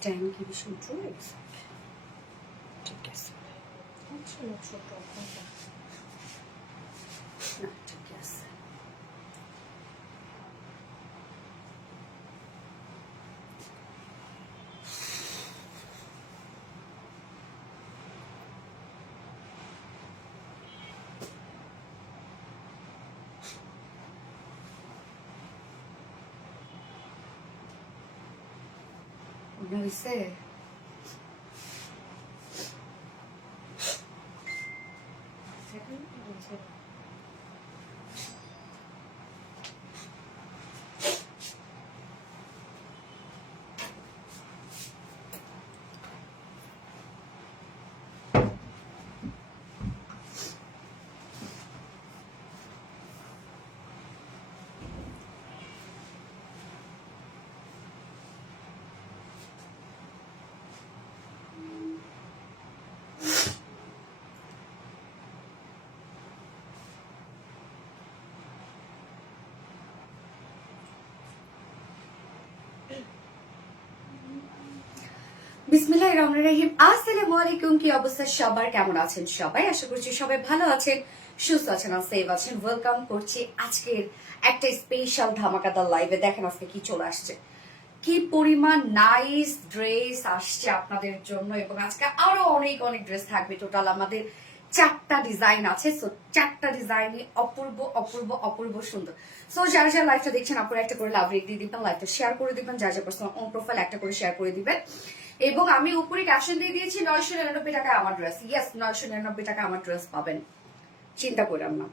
Can you give me some drinks? ঠিক আছে ছোট না ঠিক আছে No hice. বিসমিল্লাহির রহমানির রহিম। আসসালামু আলাইকুম। কি অবস্থা সবার, কেমন আছেন সবাই? আশা করছি সবাই ভালো আছেন, সুস্থ আছেন আর সেভ আছেন। ওয়েলকাম করছি আজকের একটা স্পেশাল ধামাকাদার লাইভে। দেখেন আজকে কি চলে আসছে, কি পরিমাণ নাইস ড্রেস আসছে আপনাদের জন্য, এবং আজকে আরো অনেক অনেক ড্রেস থাকবে। টোটাল আমাদের 4টা ডিজাইন আছে। সো 4টা ডিজাইনই অপূর্ব অপূর্ব অপূর্ব সুন্দর। সো যারা যারা লাইভটা দেখছেন আপনারা একটা করে লাভ রেট দিয়ে দিবেন, লাইভটা শেয়ার করে দিবেন, যার যার পার্সোনাল অন প্রোফাইল একটা করে শেয়ার করে দিবেন। এবং আমি উপরে ক্যাপশন দিয়ে দিয়েছি 999 টাকা আমার ড্রেস। ইয়েস, 999 টাকা আমার ড্রেস পাবেন, চিন্তা করলাম না।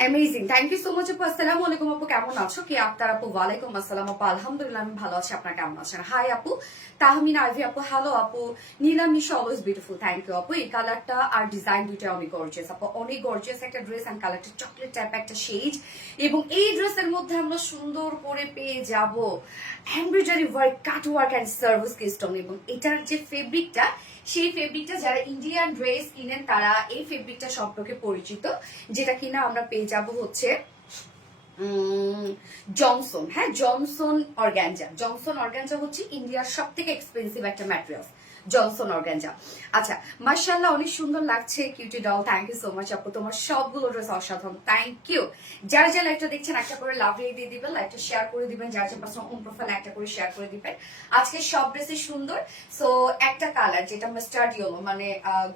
Amazing, thank you so much আপু। আসসালামু আলাইকুম আপু, কেমন আছো? কি আপনার আপু? ওয়ালাইকুম আসসালাম আপু, আলহামদুলিল্লাহ আমি ভালো আছি। আপনার কেমন আছেন? হাই আপু তাহমিনা আইভি আপু, হ্যালো আপু। নীলাম নিশা অলওয়েজ বিউটিফুল, থ্যাংক ইউ আপু। এই কালারটা আর ডিজাইন দুইটা অনেক গর্জিয়াস আপু, অনেক গর্জিয়াস একটা ড্রেস। অ্যান্ড কালারটা চকলেট টাইপ একটা শেড, এবং এই ড্রেসের মধ্যে আমরা সুন্দর করে পেয়ে যাব embroidery work, cut work and service stone. এবং এটার যে ফেব্রিকটা, সেই ফেব্রিকটা যারা ইন্ডিয়ান ড্রেস কিনেন তারা এই ফেব্রিকটা সম্পর্কে পরিচিত, যেটা কিনা আমরা পেয়ে যাব হচ্ছে জনসন। হ্যাঁ, জনসন অর্গানজা। জনসন অর্গানজা হচ্ছে ইন্ডিয়ার সব থেকে এক্সপেন্সিভ একটা ম্যাটেরিয়াল, জনসন অর্গানজা। আচ্ছা, মাশাআল্লাহ অনেক সুন্দর লাগছে cutie doll, thank you so much আপু, তোমার সবগুলো ড্রেস অসাধারণ, থ্যাংক ইউ। যারা যারা লাইভটা দেখছেন একটা করে লাভ রেট দিয়ে দিবেন, লাইভটা শেয়ার করে দিবেন, যার যার পার্সোনাল হোম প্রোফাইল একটা করে শেয়ার করে দিবেন। আজকে সব ড্রেসই সুন্দর। সো একটা কালার যেটা মাস্টার্ড ইয়েলো, মানে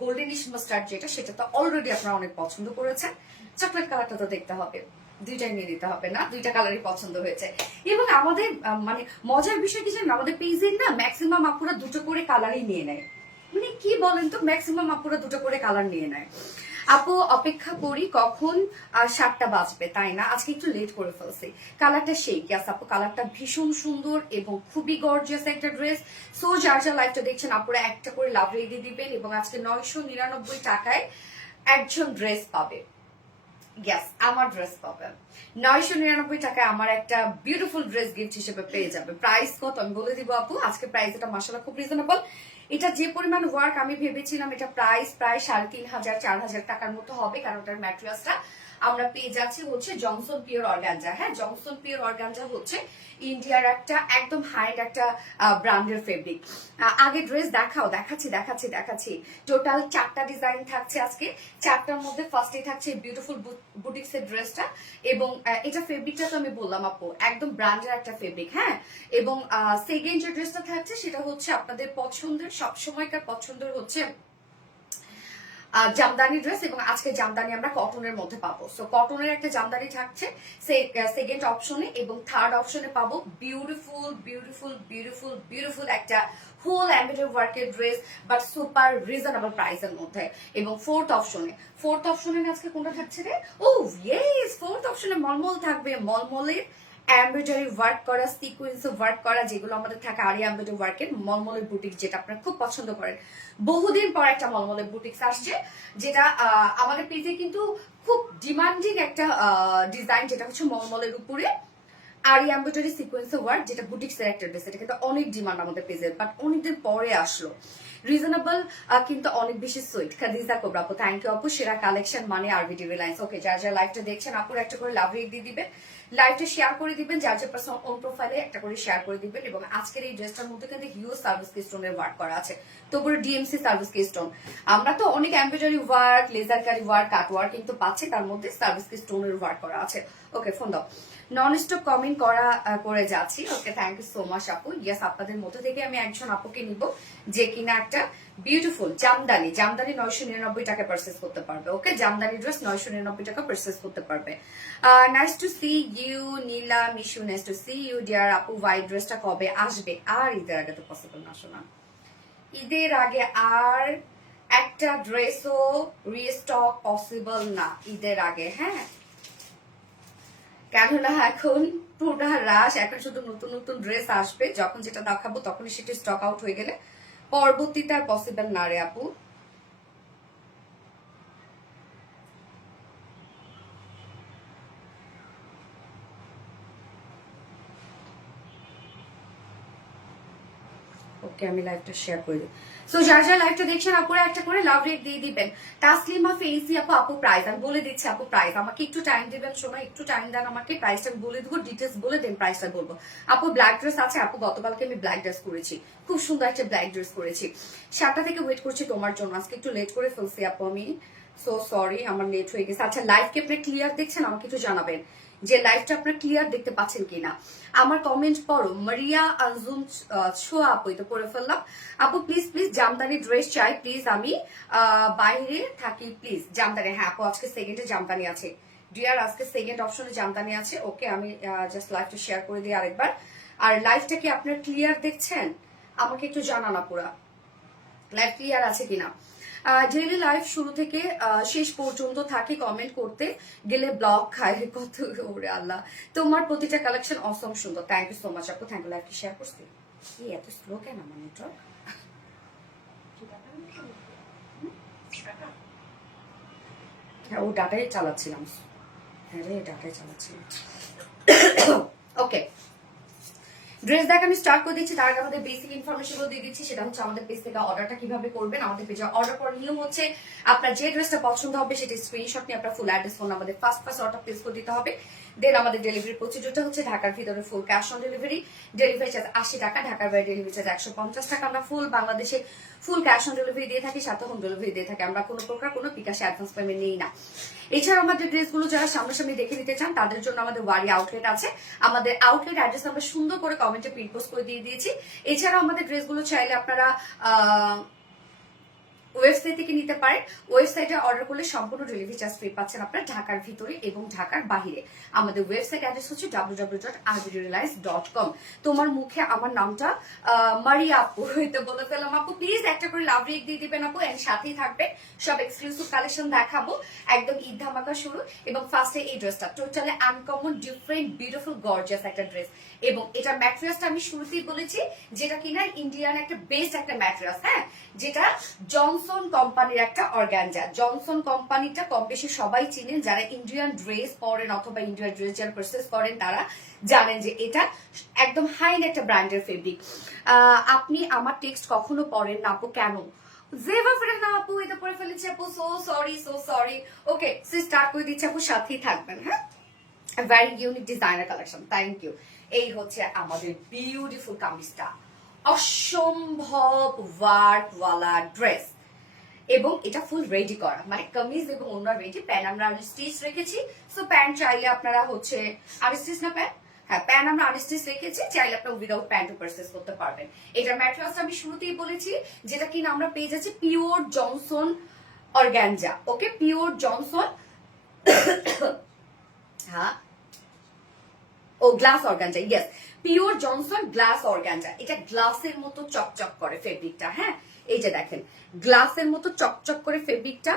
গোল্ডেনিশ মাস্টার্ড যেটা, সেটা তো অলরেডি আপনারা অনেক পছন্দ করেছেন। চকলেট কালারটা তো দেখতে হবে, দুইটাই নিয়ে দিতে হবে না, দুইটা কালারই পছন্দ হয়েছে। এবং আমাদের মানে মজার বিষয় কি জানেন, আমাদের পেজের না ম্যাক্সিমাম আপুরা দুটো করে কালারই নিয়ে নেয়। মানে কি বলেন তো, ম্যাক্সিমাম আপুরা দুটো করে কালার নিয়ে নেয়। আপু অপেক্ষা করি কখন 7টা বাজবে, তাই না? আজকে একটু লেট করে ফেলছি। কালারটা সেই গ্যাস আপু, কালারটা ভীষণ সুন্দর এবং খুবই গর্জিয়াস একটা ড্রেস। সো যার যা লাইভটা দেখছেন আপুরা একটা করে লাভ রেডি দিবেন, এবং আজকে 999 টাকায় একজন ড্রেস পাবে। গ্যাস আমার ড্রেস পাবেন 999 টাকায়। আমার একটা বিউটিফুল ড্রেস গিফট হিসেবে পেয়ে যাবে। প্রাইস কত আমি বলে দিব আপু। আজকে প্রাইস এটা মাশাআল্লাহ খুব রিজনেবল। এটা যে পরিমাণ ওয়ার্ক আমি ভেবেছিলাম এটা প্রাইস প্রায় 3500 4000 টাকার মতো হবে, কারণ ওটার ম্যাটেরিয়ালসটা আমরা পেয়ে যাচ্ছি হচ্ছে জনসন পিওর অর্গানজা। হ্যাঁ, জনসন পিওর অর্গানজা হচ্ছে ইন্ডিয়ার একটা একদম হাইট একটা ব্র্যান্ডের ফেব্রিক। আগে ড্রেস দেখাও, দেখাচ্ছি দেখাচ্ছি দেখাচ্ছি। টোটাল 4টা ডিজাইন থাকছে আজকে। 4টার মধ্যে ফার্স্টে থাকছে বিউটিফুল বুটিক্সের ড্রেসটা, এবং এটা ফেব্রিকটা তো আমি বললাম আপু একদম ব্র্যান্ডের একটা ফেব্রিক। হ্যাঁ, এবং সেকেন্ড যে ড্রেসটা থাকছে সেটা হচ্ছে আপনাদের পছন্দের, সবসময়কার পছন্দের হচ্ছে জামদানি ড্রেস, এবং আজকে জামদানি আমরা কটনের মধ্যে পাবো। সো কটনের একটা জামদানি থাকছে সেকেন্ড অপশনে, এবং থার্ড অপশনে পাবো বিউটিফুল বিউটিফুল বিউটিফুল বিউটিফুল একটা হোল এমব্রয়ডারি ওয়ার্কের ড্রেস, বাট সুপার রিজনেবল প্রাইসের মধ্যে। এবং ফোর্থ অপশনে আজকে কোনটা থাকছে রে? ও ইয়েস, ফোর্থ অপশনে মলমল থাকবে। মলমলের এমব্রয়ডারি ওয়ার্ক করা, সিকোয়েন্স ওয়ার্ক করা, যেগুলো আমাদের থাকে আরিয়া এমব্রয়ডারি ওয়ার্কের মলমলের বুটিক, যেটা আপনারা খুব পছন্দ করেন। বহুদিন পর একটা মলমলের বুটিক্স আসছে, যেটা আমাদের পেজে কিন্তু খুব ডিমান্ডিং একটা ডিজাইন, যেটা হচ্ছে মলমলের উপরে আরি এমব্রয়ডারি সিকোয়েন্স ওয়ার্ক, যেটা বুটিক্সের একটা ড্রেস। এটা কিন্তু অনেক ডিমান্ড আমাদের পেজের, বাট অনেকদিন পরে আসলো। রিজনেবল কিন্তু অনেক বেশি সুইট। খাদিজা কোবরা আপু থ্যাংক ইউ আপু, সেরা কালেকশন মানে আরবিডি রিলায়েন্স। ওকে, যারা যারা লাইভটা দেখছেন আপুর একটা করে লাভ রেট দিয়ে দিবেন, লাইভটা শেয়ার করে দিবেন, যার যার পার্সোনাল ওন প্রোফাইলে একটা করে শেয়ার করে দিবেন। এবং আজকের এই ড্রেসটার মধ্যে কিন্তু হিউজ সার্ভিস কি স্টোনের ওয়ার্ক করা আছে, তো পুরো ডিএমসি সার্ভিস কি স্টোন। আমরা তো অনেক এমব্রয়ডারি ওয়ার্ক, লেজার কারি ওয়ার্ক, কাট ওয়ার্ক কিন্তু পাচ্ছি, তার মধ্যে সার্ভিস কি স্টোনের ওয়ার্ক করা আছে। ওকে, ফোন দাও। নন স্টপ কমেন্ট করে যাচ্ছি। ওকে, থ্যাংক ইউ সো মাচ আপু। ইয়েস, আপনাদের মধ্যে থেকে আমি একজন আপুকে নিব যে কিনা একটা বিউটিফুল জামদানি 999 টাকা পারচেস করতে পারবে। ওকে, জামদানি ড্রেস 999 টাকা পারচেস করতে পারবে। Nice to see you Nila Mishu, nice to see you dear আপু। হোয়াইট ড্রেসটা কবে আসবে? আর ঈদের আগে তো পসিবল না শোনা, ঈদের আগে আর একটা ড্রেসও রিস্টক পসিবল না ঈদের আগে। হ্যাঁ, কেননা এখন পুরোটা রাশ, এখন শুধু নতুন নতুন ড্রেস আসবে, যখন যেটা দেখাবো তখনই সেটা স্টক আউট হয়ে গেলে পরবর্তীতে আর পসিবল না রে আপু। ওকে, আমি লাইভটা শেয়ার করে দিই। সো যারা যারা লাইভটা দেখছেন আপুরা একটা করে লাভ রেট দিয়ে দিবেন। তাসলিমা ফেসি আপু, আপু প্রাইস আমি বলে দিচ্ছি আপু, প্রাইস আমাকে একটু টাইম দিবেন, শোনো একটু টাইম দেন আমাকে, প্রাইসটা বলে দেবো, ডিটেলস বলে দেন, প্রাইসটা বলবো। আপু ব্ল্যাক ড্রেস আছে আপু, গতকালকে আমি ব্ল্যাক ড্রেস করেছি, খুব সুন্দর একটা ব্ল্যাক ড্রেস করেছি, 7টা থেকে ওয়েট করছি তোমার জন্য, আজকে একটু লেট করে ফেলছি আপু আমি, সো সরি আমার লেট হয়ে গেছে। আচ্ছা, লাইভ কি আপনি ক্লিয়ার দেখছেন? আমাকে একটু জানাবেন যে লাইভটা আপনারা ক্লিয়ার দেখতে পাচ্ছেন কিনা। আমার কমেন্ট পড়ো। মারিয়া আনজুম ছোয়া আপু, তো পড়ে ফেললাম আপু। প্লিজ প্লিজ জামদানি ড্রেস চাই প্লিজ, আমি বাইরে থাকি প্লিজ। জামদানি, হ্যাঁ আপু আজকে সেকেন্ডে জামদানি আছে ডিয়ার, আজকে সেকেন্ড অপশনে জামদানি আছে। ওকে, আমি জাস্ট লাইভটা শেয়ার করে দিই আরেকবার। আর লাইভটা কি আপনারা ক্লিয়ার দেখছেন? আমাকে একটু জানান আপুরা, লাইভ ক্লিয়ার আছে কিনা। ডেইলি লাইভ শুরু থেকে শেষ পর্যন্ত থাকে, কমেন্ট করতে গেলে ব্লগ খায় কত। ওরে আল্লাহ, তোমার প্রতিটা কালেকশন অসম সুন্দর। থ্যাংক ইউ সো মাচ আপু, থ্যাংক ইউ। লাইভটি শেয়ার করছি। এই এত স্লো কেন আমার নেটওয়ার্ক? হ্যাঁ, ও ডাটাই চালাচ্ছিলাম। হ্যাঁ রে, ডাটাই চালাচ্ছিলাম। ওকে, ড্রেস দেখা আমি স্টার্ট করে দিচ্ছি, তার আগে আমাদের বেসিক ইনফরমেশন গুলো দিয়ে দিচ্ছি। সেটা হচ্ছে আমাদের পেজ থেকে অর্ডারটা কিভাবে করবেন। আমাদের পেজে অর্ডার করার নিয়ম হচ্ছে আপনার যে ড্রেসটা পছন্দ হবে সেটা স্ক্রিনশট নিয়ে আপনার ফুল অ্যাড্রেস ফোন আমাদের ফার্স্ট অর্ডার প্লেস করে দিতে হবে। দেন আমাদের ডেলিভারি প্রসিডিউরটা হচ্ছে ঢাকার ভিতরে full cash on delivery, delivery charge 80 টাকা, ঢাকার বাইরে ডেলিভারি চার্জ 150 টাকা। আমরা ফুল বাংলাদেশে ফুল ক্যাশ অন ডেলিভারি দিয়ে থাকি, সাথে হোম ডেলিভারি দিয়ে থাকি। আমরা কোনো প্রকার কোনো বিকাশে অ্যাডভান্স পেমেন্ট নিই না। এছাড়া আমাদের ড্রেসগুলো যারা সামনাসামনি দেখে নিতে চান তাদের জন্য আমাদের ওয়ারি আউটলেট আছে। আমাদের আউটলেট অ্যাড্রেস আমরা সুন্দর করে কমেন্টে পিন পোস্ট করে দিয়ে দিয়েছি। এছাড়াও আমাদের ড্রেসগুলো চাইলে আপনারা ওয়েবসাইট থেকে নিতে পারেন। ওয়েবসাইটে অর্ডার করলে সম্পূর্ণ ডেলিভারি চার্জ ফ্রি পাচ্ছেন আপনারা ঢাকার ভিতরে এবং ঢাকার বাহিরে। আমাদের ওয়েবসাইট অ্যাড্রেস হচ্ছে www.rbdreliance.com। তোমার মুখে আমার নামটা মারিয়া আপু হইতে বলে ফেলাম আপু। প্লিজ একটা করে লাভ রেক দিয়ে দিবেন আপু, এন্ড সাথেই থাকবে সব এক্সক্লুসিভ কালেকশন দেখাবো, একদম ঈদ ধামাকা শুরু। এবং ফার্স্টে এই ড্রেসটা totally uncommon, different, beautiful, gorgeous একটা ড্রেস। এবং এটা ম্যাটেরিয়ালসটা আমি শুরুতেই বলেছি যেটা কিনা ইন্ডিয়ান একটা বেস্ট একটা ম্যাটেরিয়ালস, হ্যাঁ, যেটা জনসন কোম্পানির একটা অর্গানজা। জনসন কোম্পানিটা কম বেশি সবাই চিনেন, যারা ইন্ডিয়ান ড্রেস পরেন অথবা ইন্ডিয়ান ড্রেস যারা পারচেজ করেন তারা জানেন যে এটা একদম হাই একটা ব্র্যান্ডের ফেব্রিক। আপনি আমার টেক্সট কখনো পড়েন না আপু, কেন? জেভা ফ্রেন্ড না আপু, এটা পরে ফেলেছে আপু, সো সরি। ওকে, স্টার্ট করে দিচ্ছি আপু, সাথেই থাকবেন। হ্যাঁ, very unique designer collection, thank you. এই হচ্ছে আমাদের বিউটিফুল কামিজটা, অসম্ভব ওয়ার্কওয়ালা ড্রেস, এবং এটা ফুল রেডি করা, মানে কামিজ এবং অন্য রেডি। প্যান্ট আমরা আনস্টিচ রেখেছি, সো প্যান্ট চাইলে আপনারা হচ্ছে আনস্টিচ না প্যান্ট, হ্যাঁ প্যান্ট আমরা আনস্টিচ রেখেছি, চাইলে আপনারা উইদাউট প্যান্ট পারচেজ করতে পারবেন। এটার ম্যাটেরিয়ালস আমি শুরুতেই বলেছি যেটা কিনা আমরা পেয়ে যাচ্ছি pure Johnson organza. Okay, pure Johnson, হ্যাঁ ও glass organza, yes, pure Johnson glass organza. এটা গ্লাসের মতো চকচক করে ফেব্রিকটা, হ্যাঁ এই যে দেখেন গ্লাসের মতো চকচক করে ফেব্রিকটা।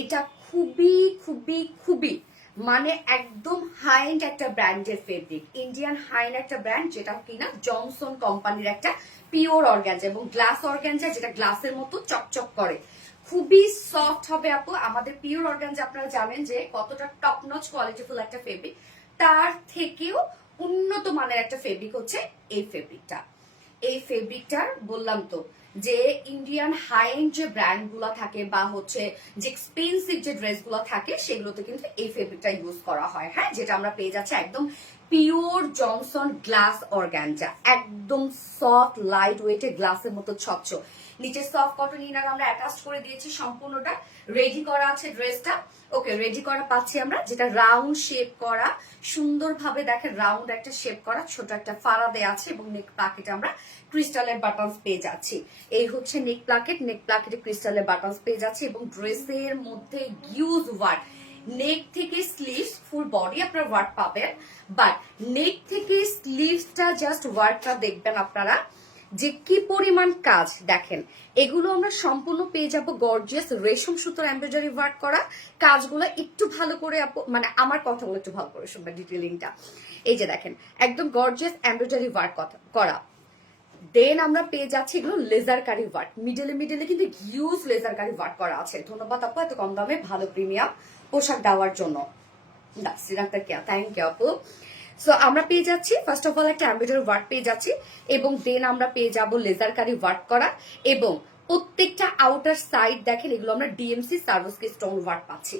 এটা খুবই খুবই খুবই মানে একদম হাই এন্ড একটা ব্র্যান্ডের ফেব্রিক, ইন্ডিয়ান হাই এন্ড একটা ব্র্যান্ড, যেটা কিনা জনসন কোম্পানির একটা পিওর অর্গানজা এবং গ্লাস অর্গানজা, যেটা গ্লাসের মতো চকচক করে, খুবই সফট হবে আপু। আমাদের পিওর অর্গানজা আপনারা জানেন যে কতটা টপ নচ কোয়ালিটিফুল একটা ফেব্রিক, তার থেকেও উন্নত মানের একটা ফেব্রিক হচ্ছে এই ফেব্রিকটা। এই ফেব্রিকটার বললাম তো যে ইন্ডিয়ান হাই এন্ড যে ব্র্যান্ডগুলো থাকে বা হচ্ছে যে এক্সপেন্সিভ যে ড্রেসগুলো থাকে সেগুলোতে কিন্তু এই ফেব্রিকটা ইউজ করা হয়, হ্যাঁ, যেটা আমরা পেয়ে যাচ্ছি একদম পিওর জনসন গ্লাস অর্গানজা, একদম সফট লাইট ওয়েটে গ্লাসের মতো স্বচ্ছ। নিচে সফট কটন ইনার আমরা অ্যাটাচ করে দিয়েছি, সম্পূর্ণটা রেডি করা আছে ড্রেসটা। ওকে, রেডি করা পাচ্ছি আমরা, যেটা রাউন্ড শেপ করা, সুন্দরভাবে দেখেন রাউন্ড একটা শেপ করা, ছোট একটা ফাড়া দেয়া আছে এবং নেক প্লাকেটে আমরা ক্রিস্টালের বাটনস পেয়ে যাচ্ছি। এই হচ্ছে নেক প্লাকেট, নেক প্লাকেটে ক্রিস্টালের বাটনস পেয়ে যাচ্ছি এবং ড্রেসের মধ্যে হিউজ ওয়ার্ক, নেক থেকে স্লিভস ফুল বডি আপনার ওয়ার্ক পাবেন, বাট নেক থেকে স্লিভসটা জাস্ট ওয়ার্কটা দেখবেন আপনারা যে কি পরিমাণ কাজ দেখেন। এগুলো আমরা সম্পূর্ণ পেয়ে যাব গর্জিয়াস রেশম সুতোর এমব্রয়ডারি ওয়ার্ক করা। কাজগুলো একটু ভালো করে মানে আমার কথাগুলো একটু ভালো করে শুনবেন, ডিটেলিংটা এই যে দেখেন একদম গর্জিয়াস এমব্রয়ডারি ওয়ার্ক করা। দেন আমরা পেয়ে যাচ্ছি এগুলো লেজার কারি ওয়ার্ক, মিডলে মিডলে কিন্তু হিউজ লেজার কারি ওয়ার্ক করা আছে। ধন্যবাদ আপু এত কম দামে ভালো প্রিমিয়াম পোশাক দেওয়ার জন্য। থ্যাংক ইউ আপু। সো আমরা পেয়ে যাচ্ছি ফার্স্ট অফ অল একটা এমব্রয়ডারি ওয়ার্ক পেয়ে যাচ্ছি এবং দেন আমরা পেয়ে যাব লেজার কারি ওয়ার্ক করা এবং প্রত্যেকটা আউটার সাইড দেখেন এগুলো আমরা ডিএমসি সার্ভিসকে স্টোন ওয়ার্ক পাচ্ছি।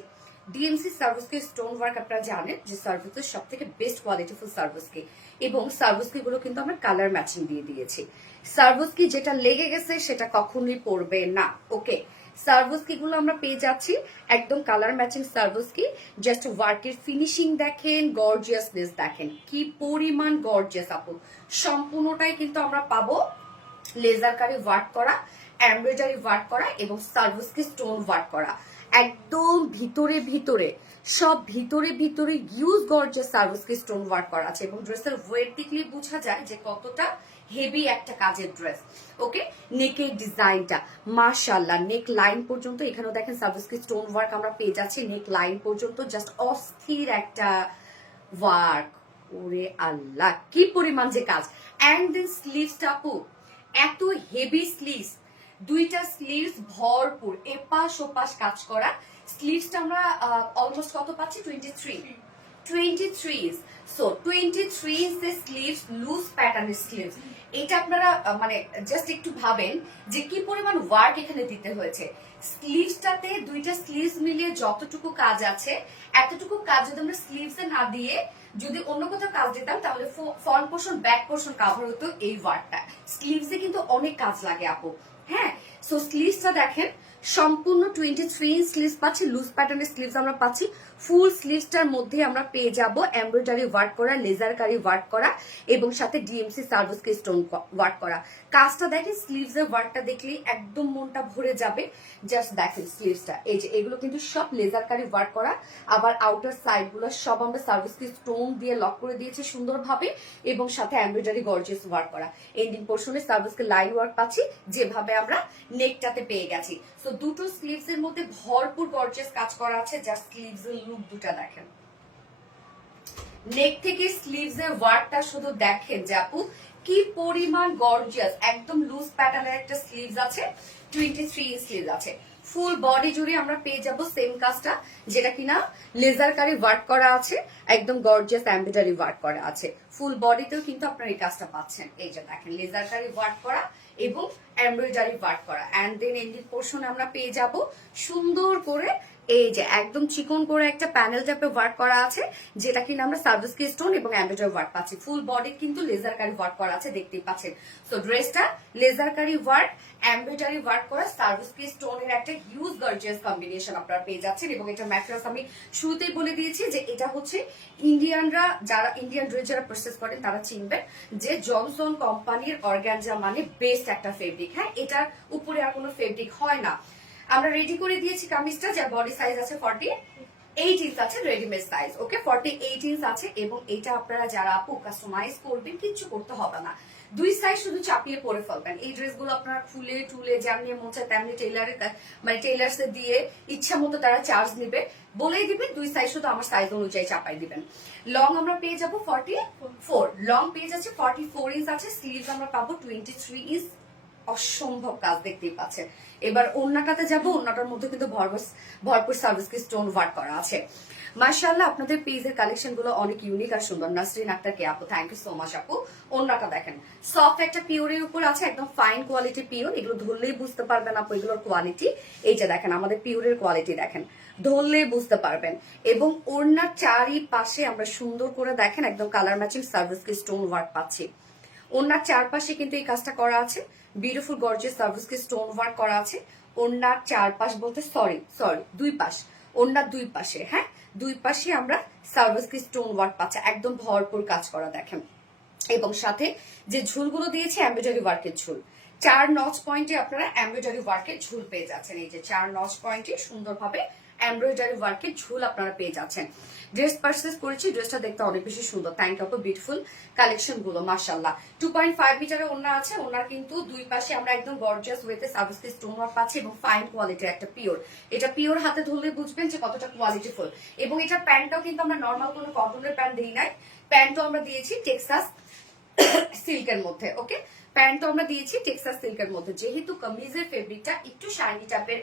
ডিএমসি সার্ভিসকে স্টোন ওয়ার্ক আপনারা জানেন যে সার্ভিসের সব থেকে বেস্ট কোয়ালিটিফুল সার্ভিসকে, এবং সার্ভিসকে গুলো কিন্তু আমরা কালার ম্যাচিং দিয়ে দিয়েছি। সার্ভিসকে যেটা লেগে গেছে সেটা কখনোই পড়বে না। ওকে, সার্ভিস কি গুলো আমরা পেয়ে যাচ্ছি একদম কালার ম্যাচিং সার্ভিস কি, জাস্ট ওয়ার্কের ফিনিশিং দেখেন, গর্জিয়াসনেস দেখেন কি পরিমাণ গর্জিয়াস আপু। সম্পূর্ণটাই কিন্তু আমরা পাবো লেজার কারি ওয়ার্ক করা, এমব্রয়ডারি ওয়ার্ক করা এবং সার্ভিস কি স্টোন ওয়ার্ক করা, একদম ভিতরে ভিতরে সব ভিতরে ভিতরে ইউজ গর্জিয়াস সার্ভিস কি স্টোন ওয়ার্ক করা আছে এবং ড্রেসের ওয়েট দেখলে বোঝা যায় যে কতটা হেভি একটা কাজের ড্রেস। ওকে, নেকের ডিজাইনটা মাশাআল্লাহ, নেক লাইন পর্যন্ত এখানেও দেখেন সার্ভিস কি স্টোন ওয়ার্ক আমরা পেয়ে যাচ্ছি, নেক লাইন পর্যন্ত জাস্ট অস্থির একটা ওয়ার্ক। ওরে আল্লাহ কি পরিমাণ যে কাজ। এন্ড দেন স্লিভসটা আপু এত হেভি স্লিভস, দুইটা স্লিভস ভরপুর এপাশ ওপাশ কাজ করা। স্লিভসটা আমরা অলমোস্ট কত পাচ্ছি 23 সো 23 ইঞ্চের স্লিভস, লুজ প্যাটার্নের স্লিভস। এটা আপনারা মানে জাস্ট একটু ভাবেন যে কি পরিমাণ ওয়ার্ক এখানে দিতে হয়েছে। স্লিভসটাতে দুইটা স্লিভস মিলিয়ে যতটুকু কাজ আছে এতটুকু কাজ যদি আমরা স্লিভসে না দিয়ে যদি অন্য কোথাও কাজ দিতাম তাহলে front portion back portion cover হতো এই ওয়ার্কটা। স্লিভসে কিন্তু অনেক কাজ লাগে আপু, হ্যাঁ। সো স্লিভসটা দেখেন সম্পূর্ণ 23 ইঞ্চ স্লিভস পাচ্ছি, লুজ প্যাটার্নের স্লিভস আমরা পাচ্ছি। ফুল স্লিভসটার মধ্যে আমরা পেয়ে যাব এমব্রয়ডারি ওয়ার্ক করা, লেজার কারি ওয়ার্ক করা এবং সাথে ডিএমসি সার্ভিস কে স্টোন ওয়ার্ক করা। কাজটা দেখেন, স্লিভসের ওয়ার্কটা দেখলেই একদম মনটা ভরে যাবে। জাস্ট দেখেন স্লিভসটা, এই যে এগুলো কিন্তু সব লেজার কারি ওয়ার্ক করা, আবার আউটার সাইড গুলো সব আমরা সার্ভিস কে স্টোন দিয়ে লক করে দিয়েছি সুন্দরভাবে এবং সাথে এমব্রয়ডারি গর্জিয়াস ওয়ার্ক করা। এন্ডিং পোর্শনে সার্ভিস কে লাইন ওয়ার্ক পাচ্ছি যেভাবে আমরা নেকটাতে পেয়ে গেছি। সো দুটো স্লিভস এর মধ্যে ভরপুর গর্জিয়াস কাজ করা আছে। জাস্ট স্লিভস এর লুক দুটা দেখেন, নেক থেকে স্লিভস এর ওয়ার্কটা শুধু দেখেন যে আপু কি পরিমাণ গর্জিয়াস। একদম লুজ প্যাটার্নের একটা স্লিভস আছে, 23 ইঞ্চ স্লিভস আছে। ফুল বডি জুড়ে আমরা পেয়ে যাব সেম কাজটা, যেটা কিনা লেজার কারি ওয়ার্ক করা আছে, একদম গর্জিয়াস এমব্রয়ডারি ওয়ার্ক করা আছে। ফুল বডিতেও কিন্তু আপনারা এই কাজটা পাচ্ছেন। এই যে দেখেন লেজার কারি ওয়ার্ক করা এবং এমব্রয়ডারি ওয়ার্ক করা। এন্ড দেন এন্ডিং পোর্শন আমরা পেয়ে যাব সুন্দর করে এই যে একদম চিকন করে একটা প্যানেল টাইপের ওয়ার্ক করা আছে, যেটা কিনা আমরা সার্ভিস কি স্টোন এবং এমব্রয়ডারি ওয়ার্ক পাচ্ছি। ফুল বডি কিন্তু লেজার কারি ওয়ার্ক করা আছে, দেখতেই পাচ্ছেন। সো ড্রেসটা লেজার কারি ওয়ার্ক, এমব্রয়ডারি ওয়ার্ক করা, সার্ভিস কি স্টোনের একটা হিউজ গর্জিয়াস কম্বিনেশন আপনারা পেয়ে যাচ্ছেন। এবং এটা ম্যাটেরিয়ালস আমি শুরুতেই বলে দিয়েছি যে এটা হচ্ছে ইন্ডিয়ানরা, যারা ইন্ডিয়ান ড্রেস যারা প্রসেস করেন তারা চিনবেন যে জনসন কোম্পানির অর্গানজা মানে বেস্ট একটা ফেব্রিক। হ্যাঁ, এটার উপরে আর কোনো ফেব্রিক হয় না। আমরা রেডি করে দিয়েছি কামিজটা, যার বডি সাইজ আছে 48 ইঞ্চ আছে, রেডিমেড সাইজ। ওকে, 48 ইঞ্চ আছে এবং এটা আপনারা যারা আপু কাস্টমাইজ করবেন কিচ্ছু করতে হবে না, দুই সাইজ শুধু চাপিয়ে পরে ফেলবেন। এই ড্রেসগুলো আপনারা ফুলে টুলে যেমনি মন চায় তেমনি টেইলার্সে দিয়ে ইচ্ছা মতো তারা চার্জ নেবে, বলেই দিবেন দুই সাইজ শুধু আমার সাইজ অনুযায়ী চাপাই দিবেন। লং আমরা পেয়ে যাবো 44, লং পেয়ে যাচ্ছে 44 ইঞ্চ আছে, স্লিভস আমরা পাবো 23 ইঞ্চ। অসম্ভব কাজ দেখতেই পাচ্ছেন। এবার ওড়নাটাতে যাবো, ওড়নাটার মধ্যে কিন্তু ভরপুর সার্ভিস কি স্টোন ওয়ার্ক করা আছে। মাশাআল্লাহ আপনাদের পেজের কালেকশন গুলো অনেক ইউনিক আর সুন্দর। নাসরিন আক্তার কে আপু, থ্যাংক ইউ সো মাচ আপু। অন্যটা দেখেন, সফট একটা পিওরের উপর আছে, একদম ফাইন কোয়ালিটি পিওর। এগুলো ধরলেই বুঝতে পারবেন আপু এগুলোর কোয়ালিটি। এইটা দেখেন আমাদের পিওরের কোয়ালিটি দেখেন, ধরলেই বুঝতে পারবেন। এবং ওড়নার চারিপাশে আমরা সুন্দর করে দেখেন একদম কালার ম্যাচিং সার্ভিস কি স্টোন ওয়ার্ক পাচ্ছি। ওড়নার চারপাশে কিন্তু এই কাজটা করা আছে, বিউটিফুল গর্জিয়াস সার্ভিস কি স্টোন ওয়ার্ক করা আছে। ওড়নার চারপাশ বলতে সরি দুই পাশ, ওড়নার দুই পাশে, হ্যাঁ দুই পাশে আমরা সার্ভিস কি স্টোন ওয়ার্ক পাচ্ছি, একদম ভরপুর কাজ করা দেখেন। এবং সাথে যে ঝুলগুলো দিয়েছি এমব্রয়ডারি ওয়ার্কের ঝুল, 4 নচ পয়েন্টে আপনারা এমব্রয়ডারি ওয়ার্কের ঝুল পেয়ে যাচ্ছেন। এই যে 4 নচ পয়েন্টে সুন্দরভাবে এমব্রয়ডারি ওয়ার্কের ঝুল আপনারা পেয়ে যাচ্ছেন। ড্রেস পারচেজ করেছি, ড্রেসটা দেখতে অনেক বেশি সুন্দর। থ্যাংক ইউ, বিউটিফুল কালেকশন গুলো মাশাআল্লাহ। 2.5 মিটারের ওড়না আছে, ওড়নার কিন্তু দুই পাশে আমরা একদম গর্জিয়াস ওয়েতে সার্ভিস কি স্টোন ওয়ার্ক পাচ্ছি এবং ফাইন কোয়ালিটির একটা পিওর। এটা পিওর হাতে ধরলে বুঝবেন যে কতটা কোয়ালিটিফুল। এবং এটা প্যান্টটাও কিন্তু আমরা নর্মাল কোনো কটনের প্যান্ট দিই নাই, প্যান্টও আমরা দিয়েছি টেক্সাস সিল্কের মধ্যে। ওকে, প্যান্ট তো আমরা দিয়েছি টেক্সাস সিল্কের মধ্যে। যেহেতু কামিজের ফেব্রিকটা একটু শাইনি টাইপের,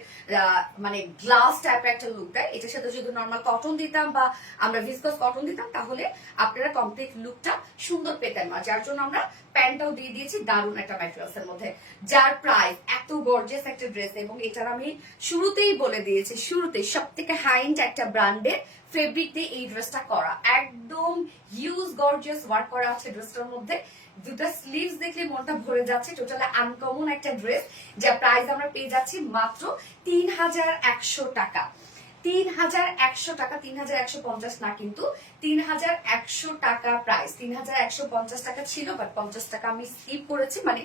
মানে গ্লাস টাইপের একটা লুক দেয়, এটার সাথে যদি নর্মাল কটন দিতাম বা আমরা ভিসকস কটন দিতাম তাহলে আপনারা কমপ্লিট লুকটা সুন্দর পেতেন না, যার জন্য আমরা প্যান্টটাও দিয়ে দিয়েছি দারুণ একটা ম্যাটেরিয়ালস এর মধ্যে, যার প্রাইস এত গর্জিয়াস একটা ড্রেস। এবং এটার আমি শুরুতেই বলে দিয়েছি, শুরুতেই সব থেকে হাইন্ড একটা ব্র্যান্ডের ফেব্রিক দিয়ে এই ড্রেসটা করা, একদম হিউজ গর্জিয়াস ওয়ার্ক করা আছে ড্রেসটার মধ্যে। দুটা স্লিভস দেখলে মনটা ভরে যাচ্ছে। টোটালি আনকমন একটা ড্রেস, যা প্রাইস আমরা পেয়ে যাচ্ছি মাত্র 3100 টাকা। 3100 টাকা, 3150 না কিন্তু 3100 টাকা প্রাইস। 3150 টাকা ছিল, বাট 50 টাকা আমি স্কিপ করেছি, মানে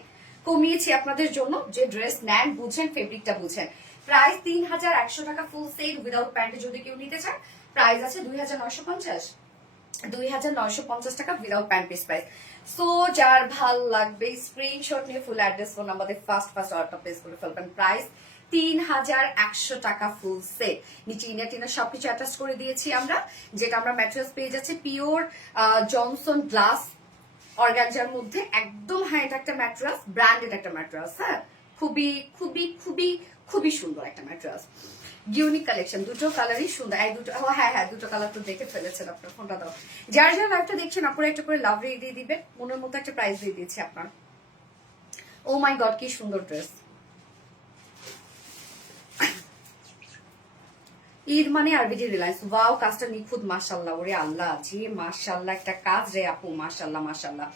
কমিয়েছি আপনাদের জন্য। যে ড্রেস নেন বুঝেন, ফেব্রিকটা বুঝেন। প্রাইস 3100 টাকা ফুল সেট উইদাউট প্যান্টে যদি কেউ নিতে চান, প্রাইস আছে 2950, 2950 টাকা without pant piece price. So যার ভাল লাগবে স্ক্রিনশট নিয়ে ফুল অ্যাড্রেস ফোন আমাদের ফার্স্ট অর্ডার প্লেস করে ফেলবেন। প্রাইস 3100 টাকা ফুল সেট। নিচে ইনার টিনার সবকিছু অ্যাটাচ করে দিয়েছি আমরা, যেটা আমরা ম্যাটেরিয়ালস পেয়ে যাচ্ছে পিওর জনসন গ্লাস অর্গানজার মধ্যে, একদম হাইট একটা ম্যাটেরিয়ালস, ব্র্যান্ডেড একটা ম্যাটেরিয়ালস। হ্যাঁ, খুবই খুবই খুবই খুবই সুন্দর একটা ম্যাটেরিয়ালস। ইউনিক কালেকশন, দুটো কালারই সুন্দর। এই দুটো, হ্যাঁ দুটো কালার তো দেখে ফেলেছেন, আপনার ফোনটা দাও। যার যার লাইভটা দেখছেন আপনারা একটা করে লাভ রেট দিয়ে দিবেন, মনের মতো একটা প্রাইস দিয়ে দিয়েছি আপনার। ও মাই গড কি সুন্দর ড্রেস। ঈদ মানে আরবিডি রিলায়েন্স, ওয়াও কাজটা নিখুঁত মাশাআল্লাহ। ওরে আল্লাহ, যে মাশাআল্লাহ একটা কাজ রে আপু, মাশাআল্লাহ মাশাআল্লাহ।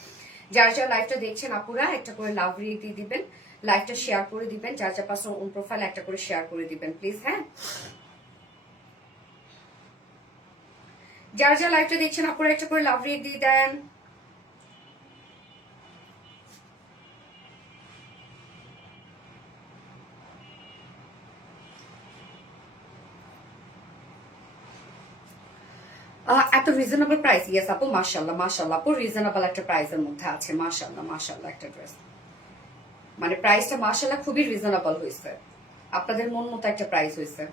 যার যার লাইভটা দেখছেন আপুরা একটা করে লাভ রেট দিয়ে দিবেন, লাইভটা শেয়ার করে দিবেন, যার যার পাশে ওন প্রোফাইল একটা করে শেয়ার করে দিবেন প্লিজ। হ্যাঁ, যার যার লাইভটা দেখছেন আপনারা একটা করে লাভ রেট দিয়ে দেন। এত রিজনেবল প্রাইস, ইয়েস আপু মাশাআল্লাহ মাশাআল্লাহ আপু, রিজনেবল একটা প্রাইসের মধ্যে আছে। মাশাআল্লাহ মাশাআল্লাহ একটা ড্রেস, মানে প্রাইসটা মাশাআল্লাহ খুবই রিজনেবল হয়েছে, আপনাদের মন মতো একটা প্রাইস হয়েছে।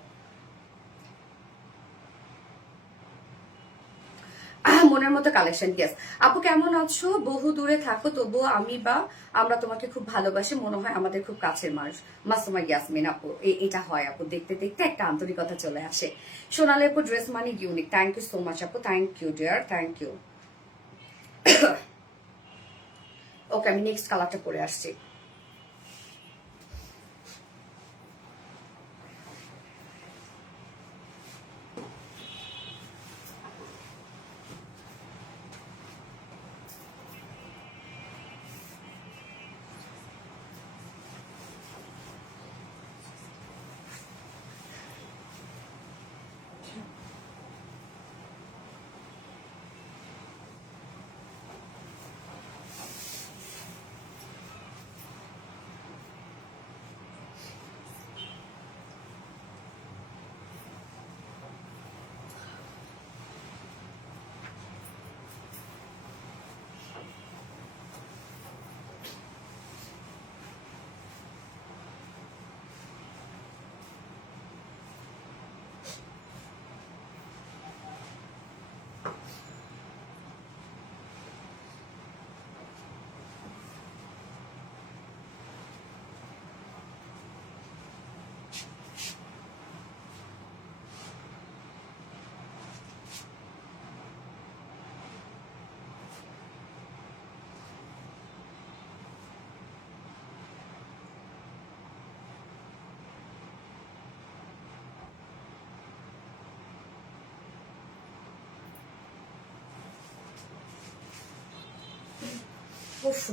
মনের মতো কালেকশন। ইয়েস আপু, কেমন আছো? বহু দূরে থাকো তবুও আমি বা আমরা তোমাকে খুব ভালোবাসি, মনে হয় আমাদের খুব কাছের মানুষ। মাসুমা ইয়াসমিন আপু, এটা হয় আপু, দেখতে দেখতে একটা আন্তরিকতা চলে আসে। সোনালি আপু, ড্রেস মানে unique, thank you so much আপু, thank you dear, thank you. Okay, আমি নেক্সট কালারটা পরে আসছি।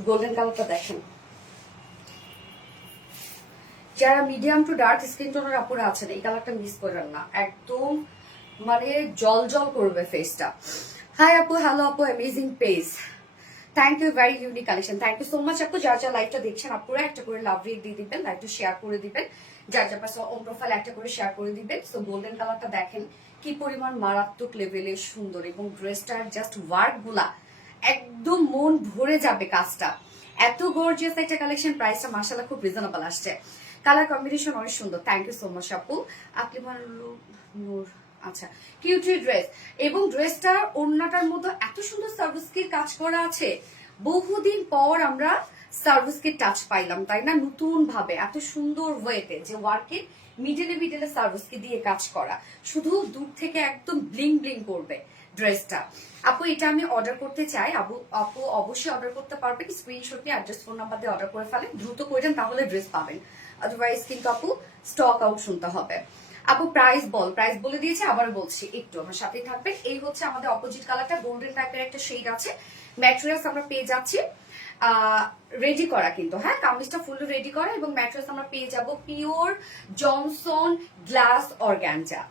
গোল্ডেন কালারটা দেখেন, যারা মিডিয়াম টু ডার্ক স্কিন টোনের আপুরা আছেন এই কালারটা মিস করেন না, একদম মানে জল জল করবে ফেসটা। হাই আপু, হ্যালো আপু, amazing page, thank you, very unique collection, thank you so much আপু। যার যা লাইভটা দেখছেন আপুরা একটা করে লাভ রেট দিয়ে দিবেন, লাইভটা শেয়ার করে দিবেন, যার যার পাশে ওম প্রোফাইল একটা করে শেয়ার করে দিবেন। সো গোল্ডেন কালারটা দেখেন কি পরিমাণ মারাত্মক লেভেলের সুন্দর, এবং ড্রেসটার জাস্ট ওয়ার্ক গুলা একদম মন ভরে যাবে কাজটা, এত গর্জিয়াস একটা কালেকশন। প্রাইসটা মাশাআল্লাহ খুব রিজনেবল আসছে, কালার কম্বিনেশন অনেক সুন্দর, থ্যাংক ইউ সো মাচ আপু। আকলিমার নূর, আচ্ছা কিউটি ড্রেস, এবং ড্রেসটার ওড়নাটার মধ্যে এত সুন্দর সার্ভিসকির কাজ করা আছে, বহুদিন পর আমরা সার্ভিসকে টাচ পাইলাম তাই না, নতুন ভাবে এত সুন্দর ওয়েতে যে ওয়ার্কের মিডলে মিডলে সার্ভিসকে দিয়ে কাজ করা, শুধু দূর থেকে একদম ব্লিং ব্লিং করবে ড্রেসটা। আপু এটা আমি অর্ডার করতে চাই, আপু অবশ্যই অর্ডার করতে পারবেন, স্ক্রিনশট নিয়ে অ্যাড্রেস ফোন নাম্বার দিয়ে অর্ডার করে ফেলেন, দ্রুত করে দেন তাহলে ড্রেস পাবেন, আদারওয়াইজ কিন্তু আপু স্টক আউট শুনতে হবে। আপু প্রাইস বলে দিয়েছে, আবার বলছি একটু আমার সাথেই থাকবেন। এই হচ্ছে আমাদের অপোজিট কালারটা, গোল্ডেন টাইপের একটা শেড আছে, ম্যাটেরিয়ালস আমরা পেয়ে যাচ্ছি রেডি করা কিন্তু, হ্যাঁ কামিজটা ফুল রেডি করা, এবং ম্যাটেরিয়ালস আমরা পেয়ে যাব পিওর জনসন গ্লাস অর্গানজা,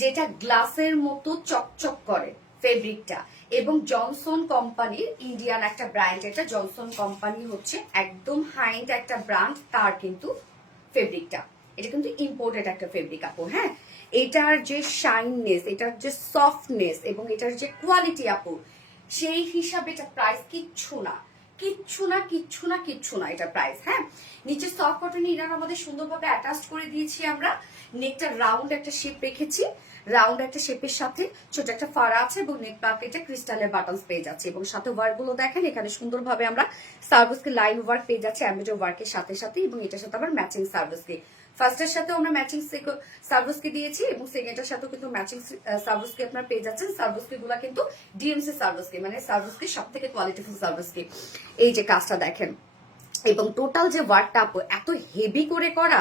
যেটা গ্লাসের মতো চকচক করে ফেব্রিকটা, এবং জনসন কোম্পানির ইন্ডিয়ান একটা ব্র্যান্ড, এটা জনসন কোম্পানি হচ্ছে একদম হাইন্ড একটা ব্র্যান্ড, তার কিন্তু ফেব্রিকটা এটা কিন্তু ইম্পোর্টেড একটা ফেব্রিক আপু, হ্যাঁ এটার যে শাইননেস, এটার যে সফটনেস, এবং এটার যে কোয়ালিটি আপু, সেই হিসাবে এটা প্রাইস কিচ্ছু না, কিচ্ছু না, কিচ্ছু না, কিচ্ছু না এটা প্রাইস। হ্যাঁ নিচে সফট কটন ইনার আমাদের সুন্দরভাবে অ্যাটাচ করে দিয়েছি আমরা, নেকটা রাউন্ড একটা শেপ রেখেছি, রাউন্ড একটা শেপের সাথে ছোট একটা ফাড়া আছে, এবং নেক প্যাকেটে ক্রিস্টালের বাটনস পেয়ে যাচ্ছে, এবং সাথে ওয়ার্ক গুলো দেখেন এখানে সুন্দরভাবে আমরা সার্ভিসকে লাইন ওয়ার্ক পেয়ে যাচ্ছি এমব্রয়ডারি ওয়ার্কের সাথে সাথে, এবং এটার সাথে আবার ম্যাচিং সার্ভিসকে, ফার্স্টের সাথেও আমরা ম্যাচিং সার্ভিসকে দিয়েছি, এবং সেকেন্ডের সাথেও কিন্তু ম্যাচিং সার্ভিসকে আপনারা পেয়ে যাচ্ছেন। সার্ভিসকে গুলা কিন্তু ডিএমসি সার্ভিসকে, মানে সার্ভিসকে সব থেকে কোয়ালিটিফুল সার্ভিসকে। এই যে কাজটা দেখেন, এবং টোটাল যে ওয়ার্কটা আপু এত হেভি করে করা,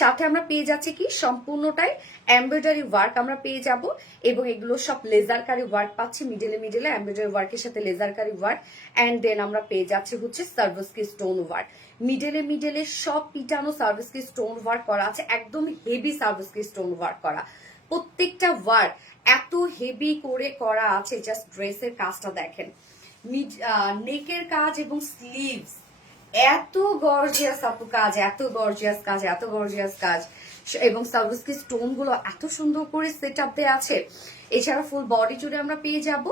সাথে আমরা পেয়ে যাচ্ছি কি সম্পূর্ণটাই এমব্রয়ডারি ওয়ার্ক আমরা পেয়ে যাব, এবং এগুলো সব লেজার কারি ওয়ার্ক পাচ্ছি, মিডলে মিডলে এমব্রয়ডারি ওয়ার্কের সাথে লেজার কারি ওয়ার্ক, অ্যান্ড দেন আমরা পেয়ে যাচ্ছি হচ্ছে সার্ভিসকে স্টোন ওয়ার্ক, মিডলে মিডলে সব পিটানো সার্ভিসকে স্টোন ওয়ার্ক করা আছে, একদম হেভি সার্ভিসকে স্টোন ওয়ার্ক করা, প্রত্যেকটা ওয়ার্ক এত হেভি করে করা আছে। জাস্ট ড্রেসের কাজটা দেখেন, নেকের কাজ এবং স্লিভস এত গর্জিয়াস আপু কাজ, এত গর্জিয়াস কাজ, এত গর্জিয়াস কাজ, এবং সার্ভিসকে স্টোন গুলো এত সুন্দর করে সেট আপ দেওয়া আছে। এছাড়া ফুল বডি জুড়ে আমরা পেয়ে যাব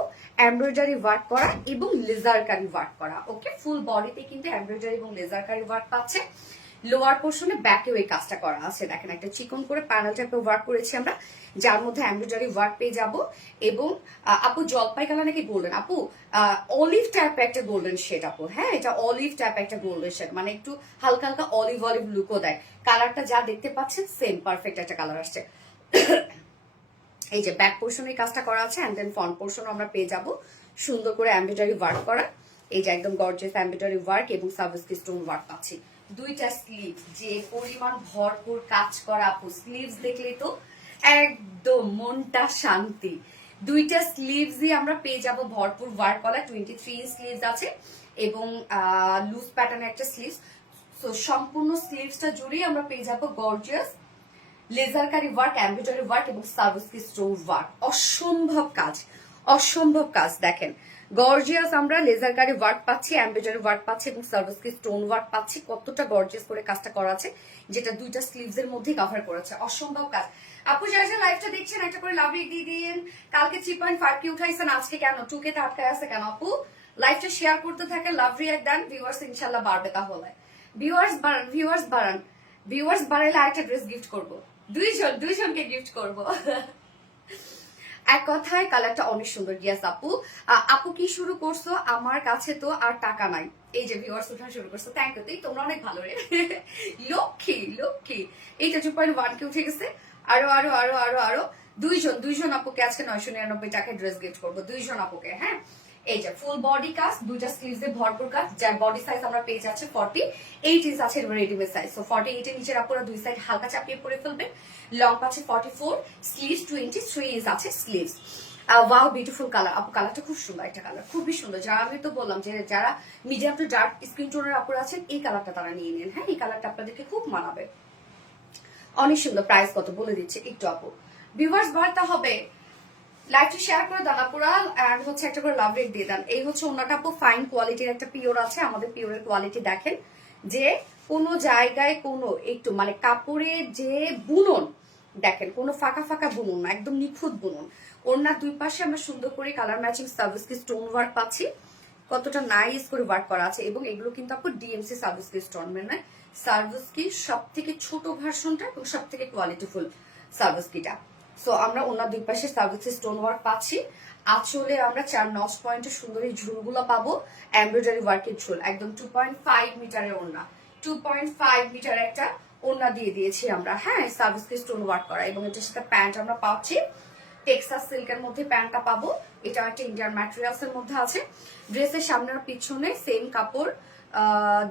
এমব্রয়ডারি ওয়ার্ক করা এবং লেজার কারি ওয়ার্ক করা, ওকে ফুল বডিতে কিন্তু এমব্রয়ডারি এবং লেজার কারি ওয়ার্ক পাচ্ছে। লোয়ার পোর্শনে ব্যাকেও এই কাজটা করা আছে, দেখেন একটা চিকন করে প্যানেল টাইপের ওয়ার্ক করেছি আমরা, যার মধ্যে এমব্রয়ডারি ওয়ার্ক পেয়ে যাব, এবং আপু জলপাই কালার নাকি গোল্ডেন, আপু অলিভ টাইপ একটা গোল্ডেন শেড আপু, হ্যাঁ এটা অলিভ টাইপ একটা গোল্ডেন শেড, মানে একটু হালকা হালকা অলিভ অলিভ লুকও দেয়, কালারটা যা দেখতে পাচ্ছেন সেম পারফেক্ট একটা কালার আসছে। এই যে ব্যাক পোর্শনের কাজটা করা আছে, এন্ড দেন ফ্রন্ট পোর্শন আমরা পেয়ে যাব সুন্দর করে এমব্রয়ডারি ওয়ার্ক করা, এই যে একদম গর্জিয়াস এমব্রয়ডারি ওয়ার্ক এবং সার্ভিসকে স্টোন ওয়ার্ক পাচ্ছি। দুইটা স্লিভ যে পরিমাণ ভরপুর কাজ করা আপু, স্লিভস দেখলে তো একদম মনটা শান্তি। দুইটা স্লিভসই আমরা পেয়ে যাব ভরপুর ওয়ার্ক করা, 23 স্লিভস আছে, এবং লুজ প্যাটার্নের একটা স্লিভস। সো সম্পূর্ণ স্লিভসটা জুড়েই আমরা পেয়ে যাব গর্জিয়াস লেজার কারি ওয়ার্ক, এমব্রয়ডারি ওয়ার্ক এবং সার্ভিসকে স্টোন ওয়ার্ক। অসম্ভব কাজ, অসম্ভব কাজ দেখেন, গর্জিয়াস আমরা লেজার কারি ওয়ার্ক পাচ্ছি, এমব্রয়ডারি ওয়ার্ক পাচ্ছি এবং সার্ভিসকে স্টোন ওয়ার্ক পাচ্ছি। কতটা গর্জিয়াস করে কাজটা করা আছে, যেটা দুইটা স্লিভস এর মধ্যে কভার করেছে, অসম্ভব কাজ। আপু যারা যারা লাইভটা দেখছেন একটা করে লাভ দিয়ে দিন। কালকে 3.5 কে উঠাইছেন, আজকে কেন 2 কে আটকায় আছে কেন আপু? লাইভটা শেয়ার করতে থাকেন, লাভ রিয়াক্ট দেন, ভিউয়ার্স ইনশাআল্লাহ বাড়বে। তাহলে ভিউয়ার্স বাড়ান, ভিউয়ার্স বাড়ান, ভিউয়ার্স বাড়াইলে আরেকটা ড্রেস গিফট করবো, দুইজনকে গিফট করব। এক কথায় কালারটা অনেক সুন্দর। ইয়াস আপু, আপু কি শুরু করছো? আমার কাছে তো আর টাকা নাই। এই যে ভিউয়ার্স উঠা শুরু করছো, থ্যাংক ইউ। তোমরা অনেক ভালো রে, লক্ষ্মী লক্ষ্মী। এইটা 2.1 কে উঠে গেছে, আরো আরো আরো আরো আরো দুইজন আপুকে আজকে 999 টাকায় ড্রেস গিফট করবো, দুইজন আপুকে। হ্যাঁ এই যে ফুল বডি কাজ, দুইটা স্লিভস এ ভরপুর কাজ, যার বডি সাইজ আমরা পেয়ে যাচ্ছে 48 ইঞ্চ আছে রেডিমেড সাইজ। সো 48 এর নিচের আপুরা দুই সাইড হালকা চাপিয়ে পরে ফেলবেন। লং পাচ্ছে 44, স্লিভস 23 ইঞ্চ আছে স্লিভস। ওয়াও বিউটিফুল কালার আপু, কালারটা খুব সুন্দর একটা কালার, খুবই সুন্দর। যারা আমি তো বললাম যে যারা মিডিয়াম টু ডার্ক স্কিন টোনের আপুর আছেন এই কালারটা তারা নিয়ে নেন। হ্যাঁ, এই কালারটা আপনাদেরকে খুব মানাবে, অনেক সুন্দর। প্রাইস কত বলে দিচ্ছে একটু আপু। ভিউয়ার্স বার্তা হবে, লাইভটা শেয়ার করে দেন আপুরা, এন্ড হচ্ছে একটা করে লাভ রেট দিয়ে দেন। এই হচ্ছে ওনাটা আপু, ফাইন কোয়ালিটির একটা পিওর আছে। আমাদের পিওরের কোয়ালিটি দেখেন, যে কোনো জায়গায় কোনো একটু মানে কাপড়ের যে বুনন দেখেন, কোনো ফাঁকা ফাঁকা বুনন না, একদম নিখুঁত বুনন। ওনার দুই পাশে আমরা সুন্দর করে কালার ম্যাচিং সার্ভিসকি স্টোন ওয়ার্ক পাচ্ছি, কতটা নাইস করে ওয়ার্ক করা আছে। এবং এগুলো কিন্তু আপু ডিএমসি সার্ভিসকি স্টোন মানে সার্ভিসকি সব থেকে ছোট ভার্সনটা এবং সব থেকে কোয়ালিটিফুল সার্ভিসকিটা। সো আমরা ওনার দুই পাশে সার্ভিসকি স্টোন ওয়ার্ক পাচ্ছি। আঁচলে আমরা 4 নচ পয়েন্টের সুন্দর এই ঝুলগুলো পাবো, এমব্রয়ডারি ওয়ার্কের ঝুল, একদম 2.5 মিটারের ওড়না, 2.5 মিটার একটা ওড়না দিয়ে দিয়েছি আমরা। হ্যাঁ, সার্ভিসকি স্টোন ওয়ার্ক করা, এবং এটার সাথে প্যান্ট আমরা পাচ্ছি টেক্সাস সিল্কের মধ্যে প্যান্টটা পাবো, এটা একটা ইন্ডিয়ান ম্যাটেরিয়ালস এর মধ্যে আছে। ড্রেসের সামনে আর পিছনে সেম কাপড়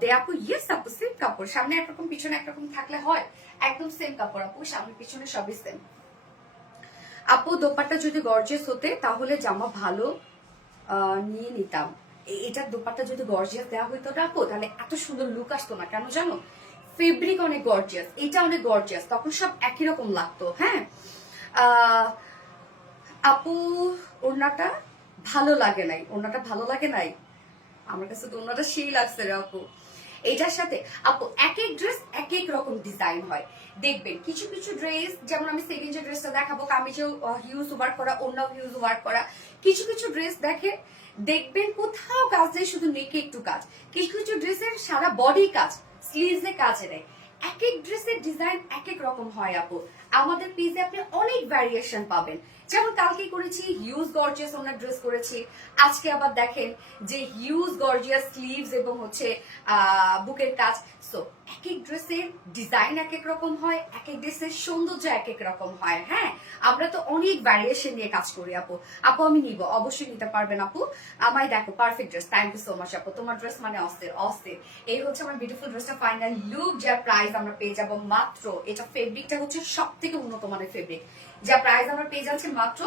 দেয়া আপু, ইয়েস আপু সেম কাপড়, সামনে একরকম পিছনে একরকম থাকলে হয়, একদম সেম কাপড় আপু, সামনে পিছনে সবই সেম। আপু দোপাট্টা যদি গর্জিয়াস হতে তাহলে জামা ভালো নিয়ে নিতাম, এটার দোপাট্টা যদি গর্জিয়াস দেওয়া হইতো না আপু তাহলে এত সুন্দর লুক আসতো না। কেন জানো, ফেব্রিক অনেক গর্জিয়াস, এটা অনেক গর্জিয়াস, তখন সব একই রকম লাগতো। হ্যাঁ আপু, ওড়নাটা ভালো লাগে নাই, ওড়নাটা ভালো লাগে নাই, আমার কাছে তো ওড়নাটা সেই লাগছে রে আপু। এটার সাথে আপু এক এক ড্রেস এক এক রকম ডিজাইন হয়, দেখবেন কিছু কিছু ড্রেস, যেমন আমি সেকেন্ড যে ড্রেসটা দেখাবো কামিজেও হিউজ ওয়ার্ক করা, ওড়নাও হিউজ ওয়ার্ক করা। কিছু কিছু ড্রেস দেখবেন কোথাও কাজ নেই, শুধু নেকে একটু কাজ। কিছু কিছু ড্রেসের সারা বডি কাজ, স্লিভসে কাজে নেই। এক এক ড্রেসের ডিজাইন এক এক রকম হয় আপু। আমাদের পেজে আপনি অনেক ভ্যারিয়েশন পাবেন, যেমন কালকে করেছি হিউজ গর্জিয়াস ওনার ড্রেস করেছি, আজকে আবার দেখেন যে হিউজ গর্জিয়াস স্লিভস এবং হচ্ছে বুকের কাজ। সো এক এক ড্রেসের ডিজাইন এক এক রকম হয়, এক এক ড্রেসের সৌন্দর্য এক এক রকম হয়। হ্যাঁ, আমরা তো অনেক ভ্যারিয়েশন নিয়ে কাজ করি আপু। আপু আমি নিব, অবশ্যই নিতে পারবেন আপু। আমায় দেখো perfect dress, thank you so much আপু, তোমার ড্রেস মানে অস্থির অস্থির। এই হচ্ছে আমার বিউটিফুল ড্রেসটা ফাইনাল লুক, যার প্রাইস আমরা পেয়ে যাবো মাত্র, এটা ফেব্রিকটা হচ্ছে সব থেকে উন্নত মানের ফেব্রিক, যা প্রাইস আমরা পেয়ে যাচ্ছে মাত্র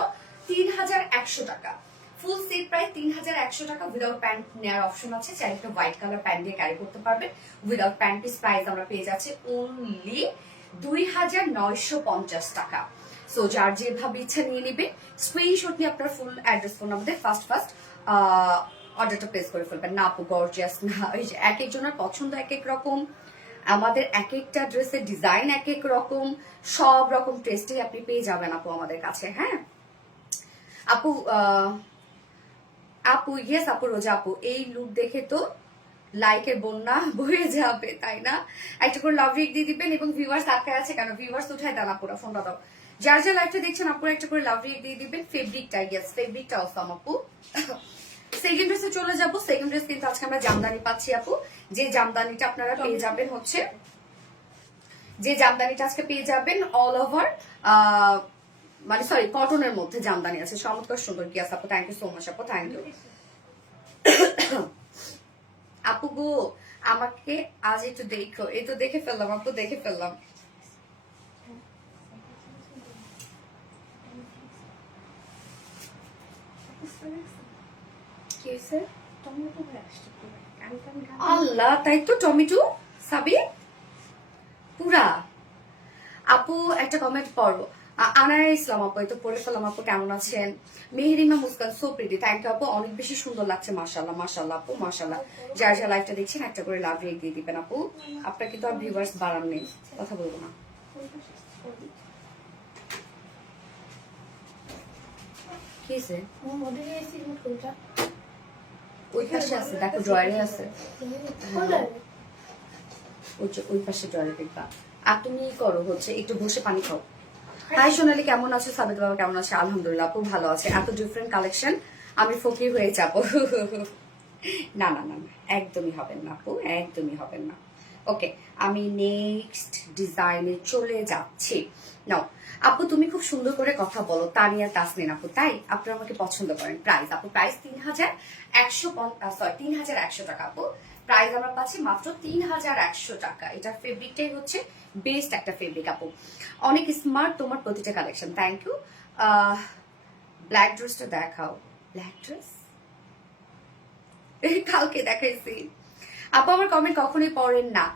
3100 টাকা। ফুল সেট প্রাইস 3100 টাকা। উইদাউট প্যান্ট নেওয়ার অপশন আছে, চাইলে একটা হোয়াইট কালার প্যান্ট দিয়ে ক্যারি করতে পারবেন। উইদাউট প্যান্ট পিস প্রাইস আমরা পেয়ে যাচ্ছে অনলি 2950 টাকা। সো যার যেভাবে ইচ্ছা নিয়ে নিবে, স্ক্রিনশট নিয়ে আপনার ফুল অ্যাড্রেস ফোন আমাদের ফার্স্ট অর্ডারটা প্লেস করে ফেলবেন। না আপু গর্জিয়াস না, ওই যে এক একজনের পছন্দ এক এক রকম, আমাদের এক একটা ড্রেসের ডিজাইন এক এক রকম, সব রকম টেস্টে আপনি পেয়ে যাবেন আপু আমাদের কাছে। হ্যাঁ আপু, আপু ইয়েস আপু, রোজা আপু এই লুক দেখে তো লাইকের বন্যা বয়ে যাবে, তাই না? একটা করে লাভ রেক দিয়ে দিবেন, এবং ভিউয়ার্স আটকায় আছে কেন, ভিউয়ার্স উঠায় দেন আপুরা, ফোনটা দাও। যার যা লাইভটা দেখছেন আপুরা একটা করে লাভ রেক দিয়ে দিবেন। ফেব্রিকটা ইয়েস, ফেব্রিকটা অসাম আপু। সেকেন্ড ড্রেসে চলে যাবো। সেকেন্ড ড্রেস কিন্তু আজকে আমরা জামদানি পাচ্ছি আপু, যে জামদানিটা আপনারা পেয়ে যাবেন হচ্ছে, যে জামদানিটা আজকে পেয়ে যাবেন অল ওভার মানে সরি কটনের মধ্যে জামদানি আছে, চমৎকার সুন্দর। কি আছে আপু, থ্যাংক ইউ সো মাচ আপু, থ্যাংক ইউ আপু গো। আমাকে আজ একটু দেখো, এই তো দেখে ফেললাম আপু, দেখে ফেললাম। আল্লাহ, তাই তো টমেটো সাবি পুরা। আপু একটা কমেন্ট পড়বো, আনায়া ইসলাম আপু, এই তো পড়ে ফেলাম আপু, কেমন আছেন? Meherima Muskan, so pretty, thank you আপু, অনেক বেশি সুন্দর লাগছে, মাশাল্লাহ মাশাল্লাহ আপু মাশাল্লাহ। যার যা লাইভটা দেখছেন একটা করে লাভ রেক দিয়ে দিবেন আপু। আপনার কিন্তু আর ভিউয়ার্স বাড়ান নেই, কথা বলবো না। কি আছে ওই পাশে আছে, দেখো ড্রয়ারে আছে, ওই পাশে ড্রয়ারে দেখবা। আর তুমি করো হচ্ছে একটু বসে পানি খাও। হাই সোনালি, কেমন আছো? সাবিত বাবা কেমন আছে? আলহামদুলিল্লাহ আপু ভালো আছে। এত ডিফারেন্ট কালেকশন, আমি ফকির হয়ে যাবো। না না না না, একদমই হবেন না আপু, একদমই হবেন না। ওকে, আমি নেক্সট ডিজাইনে চলে যাচ্ছি। নাও আপু, তুমি খুব সুন্দর করে কথা বলো, তানিয়া তাসনিন আপু, তাই আপনারা আমাকে পছন্দ করেন। প্রাইস আপু, প্রাইস 3100 টাকা আপু। প্রাইস আমরা পাচ্ছি মাত্র 3100 টাকা। এটার ফেব্রিকটাই হচ্ছে বেস্ট একটা ফেব্রিক আপু, অনেক স্মার্ট তোমার প্রতিটা কালেকশন। Thank you. ব্ল্যাক ড্রেসটা দেখাও। ব্ল্যাক ড্রেস কালকে দেখাইছি আপু, আমার কমেন্ট কখনোই পড়েন না।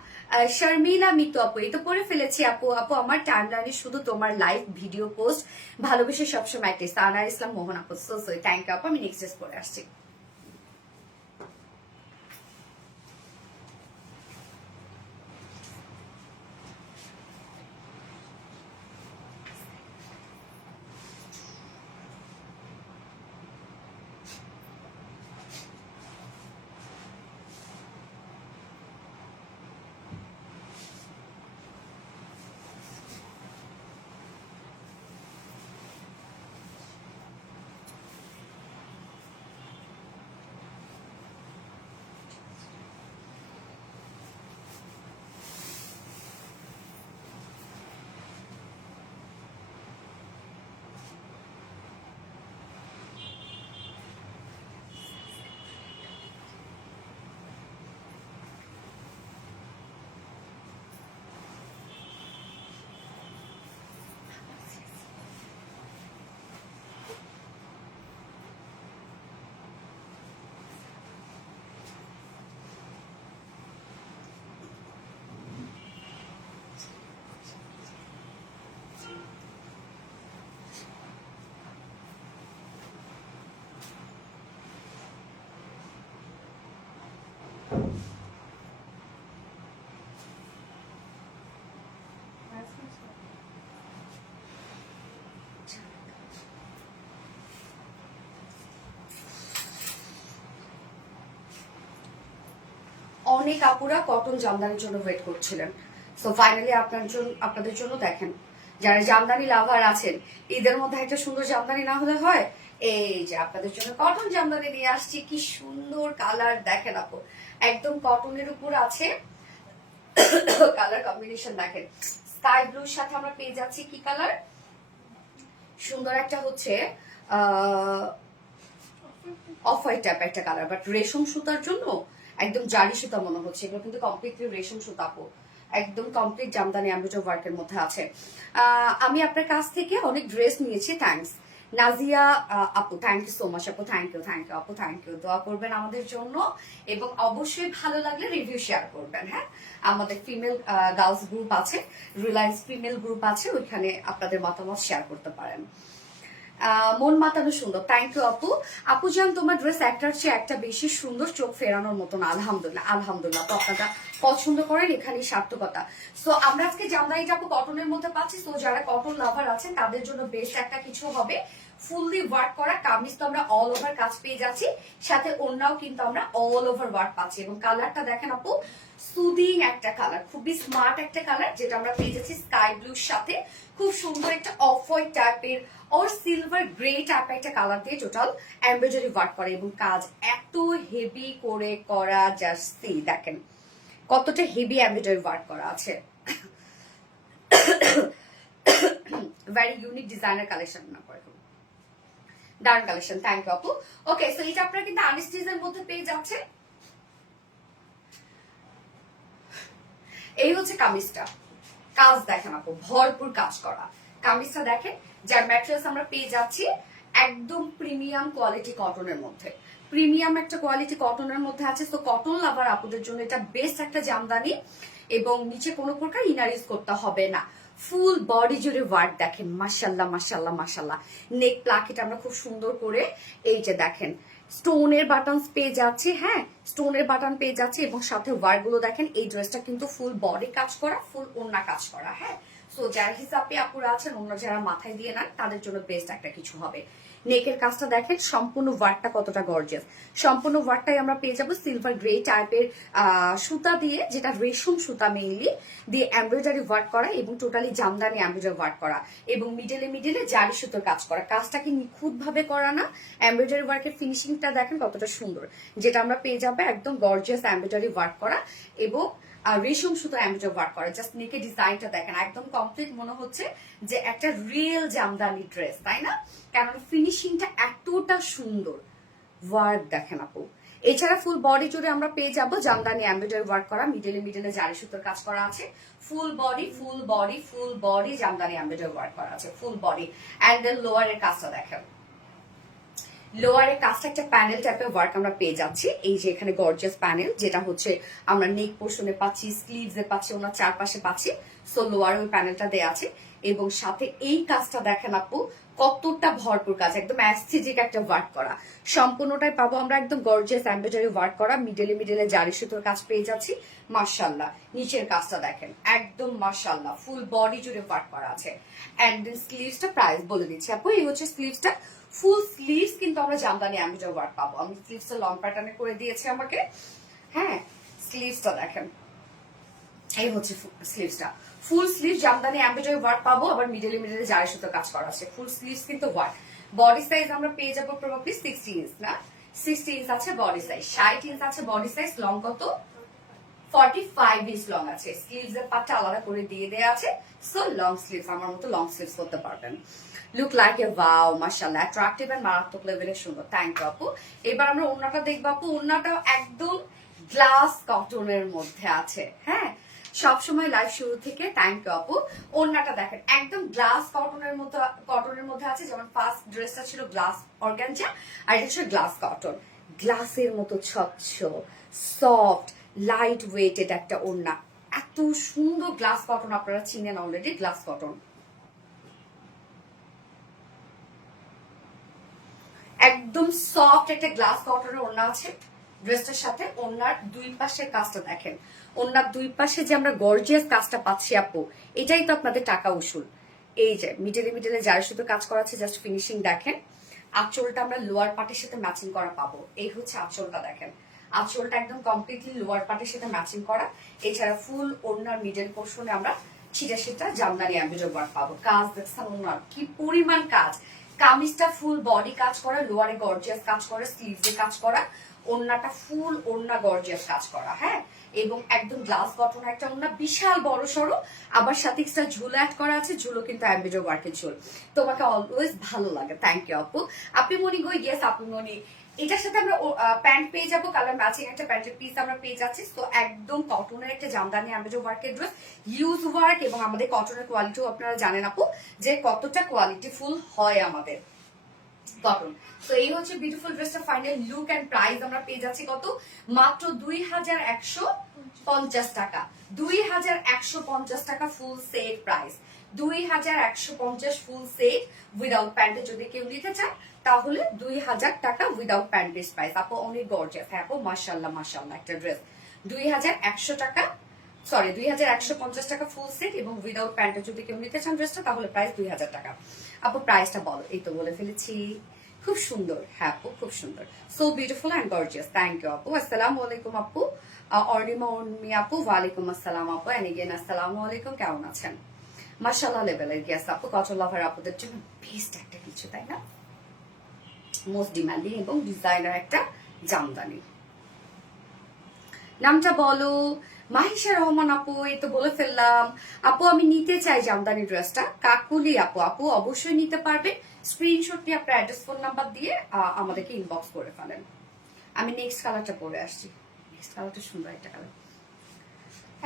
শর্মিলা মিতু আপু, এই তো পড়ে ফেলেছি আপু। আপু আমার টাইমলাইনে শুধু তোমার লাইভ ভিডিও পোস্ট, ভালোবেসে সবসময় একটা সানার ইসলাম মোহন আপু, সো সো থ্যাংক ইউ আপু। আমি নেক্সট ড্রেস পরে আসছি। অনেক আপুরা কটন জামদানির জন্য ওয়েট করছিলেন, সো ফাইনালি আপনাদের জন্য দেখেন, যারা জামদানি লাভার আছেন, ঈদের মধ্যে একটা সুন্দর জামদানি না হলে হয়। এই যে আপনাদের জন্য কটন জামদানি নিয়ে আসছি, কি সুন্দর কালার দেখেন আপু, একদম কটনের উপর আছে। কালার কম্বিনেশন দেখেন, স্কাই ব্লুর সাথে আমরা পেয়ে যাচ্ছি কি কালার, সুন্দর একটা হচ্ছে অফ হোয়াইট টাইপ একটা কালার, বাট রেশম সুতার জন্য একদম জারি সুতা মনে হচ্ছে, এগুলো কিন্তু কমপ্লিটলি রেশম সুতা আপু, একদম কমপ্লিট জামদানি এমব্রয়ডারি ওয়ার্কের মধ্যে আছে। আমি আপনার কাছ থেকে অনেক ড্রেস নিয়েছি, থ্যাঙ্কস। নাজিয়া আপু, থ্যাংক ইউ সো মাচ আপু, থ্যাংক ইউ আপু, থ্যাংক ইউ। দোয়া করবেন আমাদের জন্য এবং অবশ্যই ভালো লাগলে রিভিউ শেয়ার করবেন। হ্যাঁ, আমাদের ফিমেল গার্লস গ্রুপ আছে, রিলায়েন্স ফিমেল গ্রুপ আছে, ওইখানে আপনাদের মতামত শেয়ার করতে পারেন। মন মাতানো সুন্দর, থ্যাংক ইউ আপু। আপু জান তোমার ড্রেস একটার চেয়ে একটা বেশি সুন্দর, চোখ ফেরানোর মতন। আলহামদুলিল্লাহ আলহামদুলিল্লাহ। তো আপনারা পছন্দ করেন, এখানে সার্থকতা। সো আমরা আজকে জামদানিটা আপু কটনের মধ্যে পাচ্ছি, তো যারা কটন লাভার আছেন তাদের জন্য বেস্ট একটা কিছু হবে, ফুললি ওয়ার্ক করা কামিজ তো আমরা অল ওভার কাজ পেয়ে যাচ্ছি, সাথে ওড়নাও কিন্তু আমরা অল ওভার ওয়ার্ক পাচ্ছি। এবং কালারটা দেখেন আপু, সুদিং একটা কালার, খুবই স্মার্ট একটা কালার, যেটা আমরা পেয়ে যাচ্ছি স্কাই ব্লুর সাথে খুব সুন্দর একটা অফ হোয়াইট টাইপের ওর সিলভার গ্রে টাইপের একটা কালার দিয়ে টোটাল এমব্রয়ডারি ওয়ার্ক করে, এবং কাজ এত হেভি করে করা, জাস্ট সি দেখেন কতটা হেভি এমব্রয়ডারি ওয়ার্ক করা আছে। ভেরি ইউনিক ডিজাইনার কালেকশন না করে, দারুন কালেকশন, থ্যাংক ইউ আপু। ওকে, সো এটা আপনারা কিন্তু আনস্টিচের মধ্যে পেয়ে যাচ্ছে। এই হচ্ছে কামিজটা, কাজ দেখেন আপু, ভরপুর কাজ করা কামিজটা দেখেন, যার ম্যাটেরিয়ালস আমরা পেয়ে যাচ্ছি একদম প্রিমিয়াম কোয়ালিটি কটনের মধ্যে, প্রিমিয়াম একটা কোয়ালিটি কটনের মধ্যে আছে। তো কটন লাভার আপুদের জন্য এটা বেস্ট একটা জামদানি, এবং নিচে কোনো প্রকার ইনার ইউজ করতে হবে না। ফুল বডি জুড়ে ওয়ার্ক দেখেন, মাশাল্লাহ মাশাল্লাহ মাশাল্লাহ। নেক প্লাকেট আমরা খুব সুন্দর করে এই যে দেখেন স্টোনের বাটন পেয়ে যাচ্ছে, হ্যাঁ স্টোনের বাটন পেয়ে যাচ্ছে, এবং সাথে ওয়ার্ক গুলো দেখেন। এই ড্রেসটা কিন্তু ফুল বডি কাজ করা, ফুল ওড়না কাজ করা। হ্যাঁ, সো যার হিসাবে আপুরা আছেন, অন্য যারা মাথায় দিয়ে নেন তাদের জন্য বেস্ট একটা কিছু হবে। নেকের কাজটা দেখেন, সম্পূর্ণ ওয়ার্কটা কতটা গর্জিয়াস, সম্পূর্ণ ওয়ার্কটাই আমরা পেয়ে যাবো সিলভার গ্রে টাইপের সুতা দিয়ে, যেটা রেশম সুতা মেইনলি দিয়ে এমব্রয়ডারি ওয়ার্ক করা, এবং টোটালি জামদানি এমব্রয়ডারি ওয়ার্ক করা, এবং মিডলে জারি সুতোর কাজ করা। কাজটা কি নিখুঁত ভাবে করা না, এমব্রয়ডারি ওয়ার্কের ফিনিশিংটা দেখেন কতটা সুন্দর, যেটা আমরা পেয়ে যাবো একদম গর্জিয়াস এমব্রয়ডারি ওয়ার্ক করা এবং রেশম সুতো এমব্রয়ডারি ওয়ার্ক করা। জাস্ট নেকের ডিজাইনটা দেখেন, একদম কমপ্লিট মনে হচ্ছে যে একটা রিয়েল জামদানি ড্রেস, তাই না? কারণ ফিনিশিংটা এতটা সুন্দর, ওয়ার্ক দেখেন আপু। এছাড়া ফুল বডি জুড়ে আমরা পেয়ে যাবো জামদানি এমব্রয়ডারি ওয়ার্ক করা, মিডলে জারি সুতোর কাজ করা আছে, full body Jamdani embroidery work করা আছে, ফুল বডি। অ্যান্ড দেন লোয়ারের কাজটা দেখেন, লোয়ারে কাজটা একটা প্যানেল টাইপের ওয়ার্ক আমরা পেয়ে যাচ্ছি। এই যে এখানে গর্জিয়াস প্যানেল, যেটা হচ্ছে আমরা নেক পোর্শনে পাচ্ছি, স্লিভস এ পাচ্ছি, ওনার চারপাশে পাচ্ছি। সো লোয়ারে ওই প্যানেলটা দেওয়া আছে এবং সাথে এই কাজটা দেখেন আপু কতটা ভরপুর কাজ, একদম অ্যাস্থেটিক একটা ওয়ার্ক করা। সম্পূর্ণটাই পাবো আমরা একদম গর্জিয়াস এমব্রয়ডারি ওয়ার্ক করা, মিডলে মিডলে জারি সুতোর কাজ পেয়ে যাচ্ছি। মাশাআল্লাহ, নিচের কাজটা দেখেন একদম মাশাআল্লাহ, ফুল বডি জুড়ে ওয়ার্ক করা আছে। এন্ড দেন স্লিভসটা প্রাইস বলে দিচ্ছি আপু, এই হচ্ছে স্লিভসটা। ফুল স্লিভস কিন্তু আমরা জামদানি এমব্রয়ডারি ওয়ার্ক পাবো। আমি স্লিভসটা লং প্যাটার্নে করে দিয়েছি আমাকে। হ্যাঁ, স্লিভসটা দেখেন, এই হচ্ছে স্লিভসটা। Full sleeve Jamdani embroidery work পাবো, আবার মিডলে মিডলে জারি সুতো কাজ করা আছে। ফুল স্লিভস কিন্তু ওয়ার্ক। বডি সাইজ আমরা পেয়ে যাবো প্রবাবলি 60 ইঞ্চ, না 60 ইঞ্চ আছে বডি সাইজ, 60 ইঞ্চ আছে বডি সাইজ। লং কত? 45 ইঞ্চ লং আছে। স্লিভস এর পাটটা আলাদা করে দিয়ে দেয়া আছে। সো লং স্লিভস, আমার মতো লং স্লিভস করতে পারবেন। লুক লাইক এ ওয়াও, মাশাআল্লাহ, অ্যাট্রাকটিভ এন্ড মারাত্মক লেভেলের সুন্দর। থ্যাংক ইউ আপু। এবার আমরা ওন্নাটা দেখবো আপু। ওন্নাটাও একদম গ্লাস কটনের মধ্যে আছে। হ্যাঁ, সবসময় লাইভ শুরু থেকে থ্যাংক ইউ আপু। ওন্নাটা দেখেন একদম গ্লাস কটনের মধ্যে আছে। যেমন ফার্স্ট ড্রেসটা ছিল গ্লাস অর্গানজা, আর এটা ছিল গ্লাস কটন। গ্লাসের মতো স্বচ্ছ, সফট, লাইট ওয়েটেড একটা ওড়না। এত সুন্দর গ্লাস কটন, আপনারা চিনেন অলরেডি গ্লাস কটন। একদম সফট একটা গ্লাস কটনের ওড়না আছে ড্রেসটার সাথে। ওড়নার দুই পাশের কাজটা দেখেন, ওড়নার দুই পাশে যে আমরা গর্জিয়াস কাজটা পাচ্ছি আপু, এটাই তো আপনাদের টাকা উসুল। এই যে মিডলে মিডলে যার শুধু কাজ করা আছে, জাস্ট ফিনিশিং দেখেন। আঁচলটা আমরা লোয়ার পার্টের সাথে ম্যাচিং করা পাবো। এই হচ্ছে আঁচলটা দেখেন, আঁচলটা একদম কমপ্লিটলি লোয়ার পার্টের সাথে ম্যাচিং করা। এছাড়া ফুল ওড়নার মিডল পোর্শনে আমরা ছিটা সেটা জামদানি এমব্রয়ডারি ওয়ার্ক পাবো। কাজ দেখছেন ওড়নার কি পরিমাণ কাজ। কামিজটা ফুল বডি কাজ করা, লোয়ারে গর্জিয়াস কাজ করা, স্লিভসে কাজ করা, ওড়নাটা ফুল ওড়না গর্জিয়াস কাজ করা। হ্যাঁ, এবং একদম গ্লাস বটন একটা ওড়না, বিশাল বড় সড়ো। আবার সাথে এক্সট্রা ঝুলো অ্যাড করা আছে। ঝুলো কিন্তু এমব্রয়ডারি ওয়ার্কের ঝুল। তোমাকে অলওয়েজ ভালো লাগে। থ্যাংক ইউ আপু। আপনি মনি গো, ইয়েস আপু মনি। এটার সাথে আমরা প্যান্ট পেয়ে যাবো, কালার ম্যাচিং একটা প্যান্টের পিস আমরা পেয়ে যাচ্ছি। তো একদম কটনের একটা জামদানি এমব্রয়ডারি ওয়ার্কের ড্রেস, ইউজ ওয়ার্ক। এবং আমাদের কটনের কোয়ালিটিও আপনারা জানেন আপু যে কতটা কোয়ালিটি ফুল হয় আমাদের কটন। তো এই হচ্ছে বিউটিফুল ড্রেসটা ফাইনাল লুক এন্ড প্রাইস আমরা পেয়ে যাচ্ছি কত? মাত্র 2150 টাকা। 2150 টাকা full set price. 2150 full set without প্যান্টে যদি কেউ নিতে চায় তাহলে 2000 টাকা উইদাউট প্যান্ট বেস প্রাইস। আপু অনেক গর্জিয়াস। হ্যাঁ আপু, মাশাআল্লাহ মাশাআল্লাহ একটা ড্রেস। 2100 টাকা, সরি 2150 টাকা ফুল সেট, এবং উইদাউট প্যান্টে যদি কেউ নিতে চান ড্রেসটা তাহলে প্রাইস 2000 টাকা। আপু প্রাইসটা বলো। এই তো বলে ফেলেছি। খুব সুন্দর। হ্যাঁ আপু, খুব সুন্দর। So beautiful and gorgeous. Thank you আপু। আসসালামু আলাইকুম আপু। অর্ণিমা উর্মি আপু, ওয়ালাইকুম আসসালাম আপু। এন্ড এগেইন আসসালামু আলাইকুম, কেমন আছেন? মাশাআল্লাহ লেভেলের গেস আপু। কটন লাভার আপুদের জন্য বেস্ট একটা কিছু, তাই না? মোস্ট ডিমান্ডিং এবং ডিজাইনার একটা জামদানি। নামটা বলো। মাহিশা রহমান আপু, এই তো বলে ফেললাম। আপু আমি নিতে চাই জামদানি ড্রেসটা। কাকুলি আপু, আপু অবশ্যই নিতে পারবে। স্ক্রিনশট নিয়ে আপনার অ্যাড্রেস ফোন নাম্বার দিয়ে আমাদেরকে ইনবক্স করে ফেলেন। আমি নেক্সট কালারটা পরে আসছি। নেক্সট কালারটা সুন্দর একটা কালার,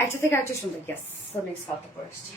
একটা থেকে একটা সুন্দর। গ্যাস। তো নেক্সট কালারটা পরে আসছি।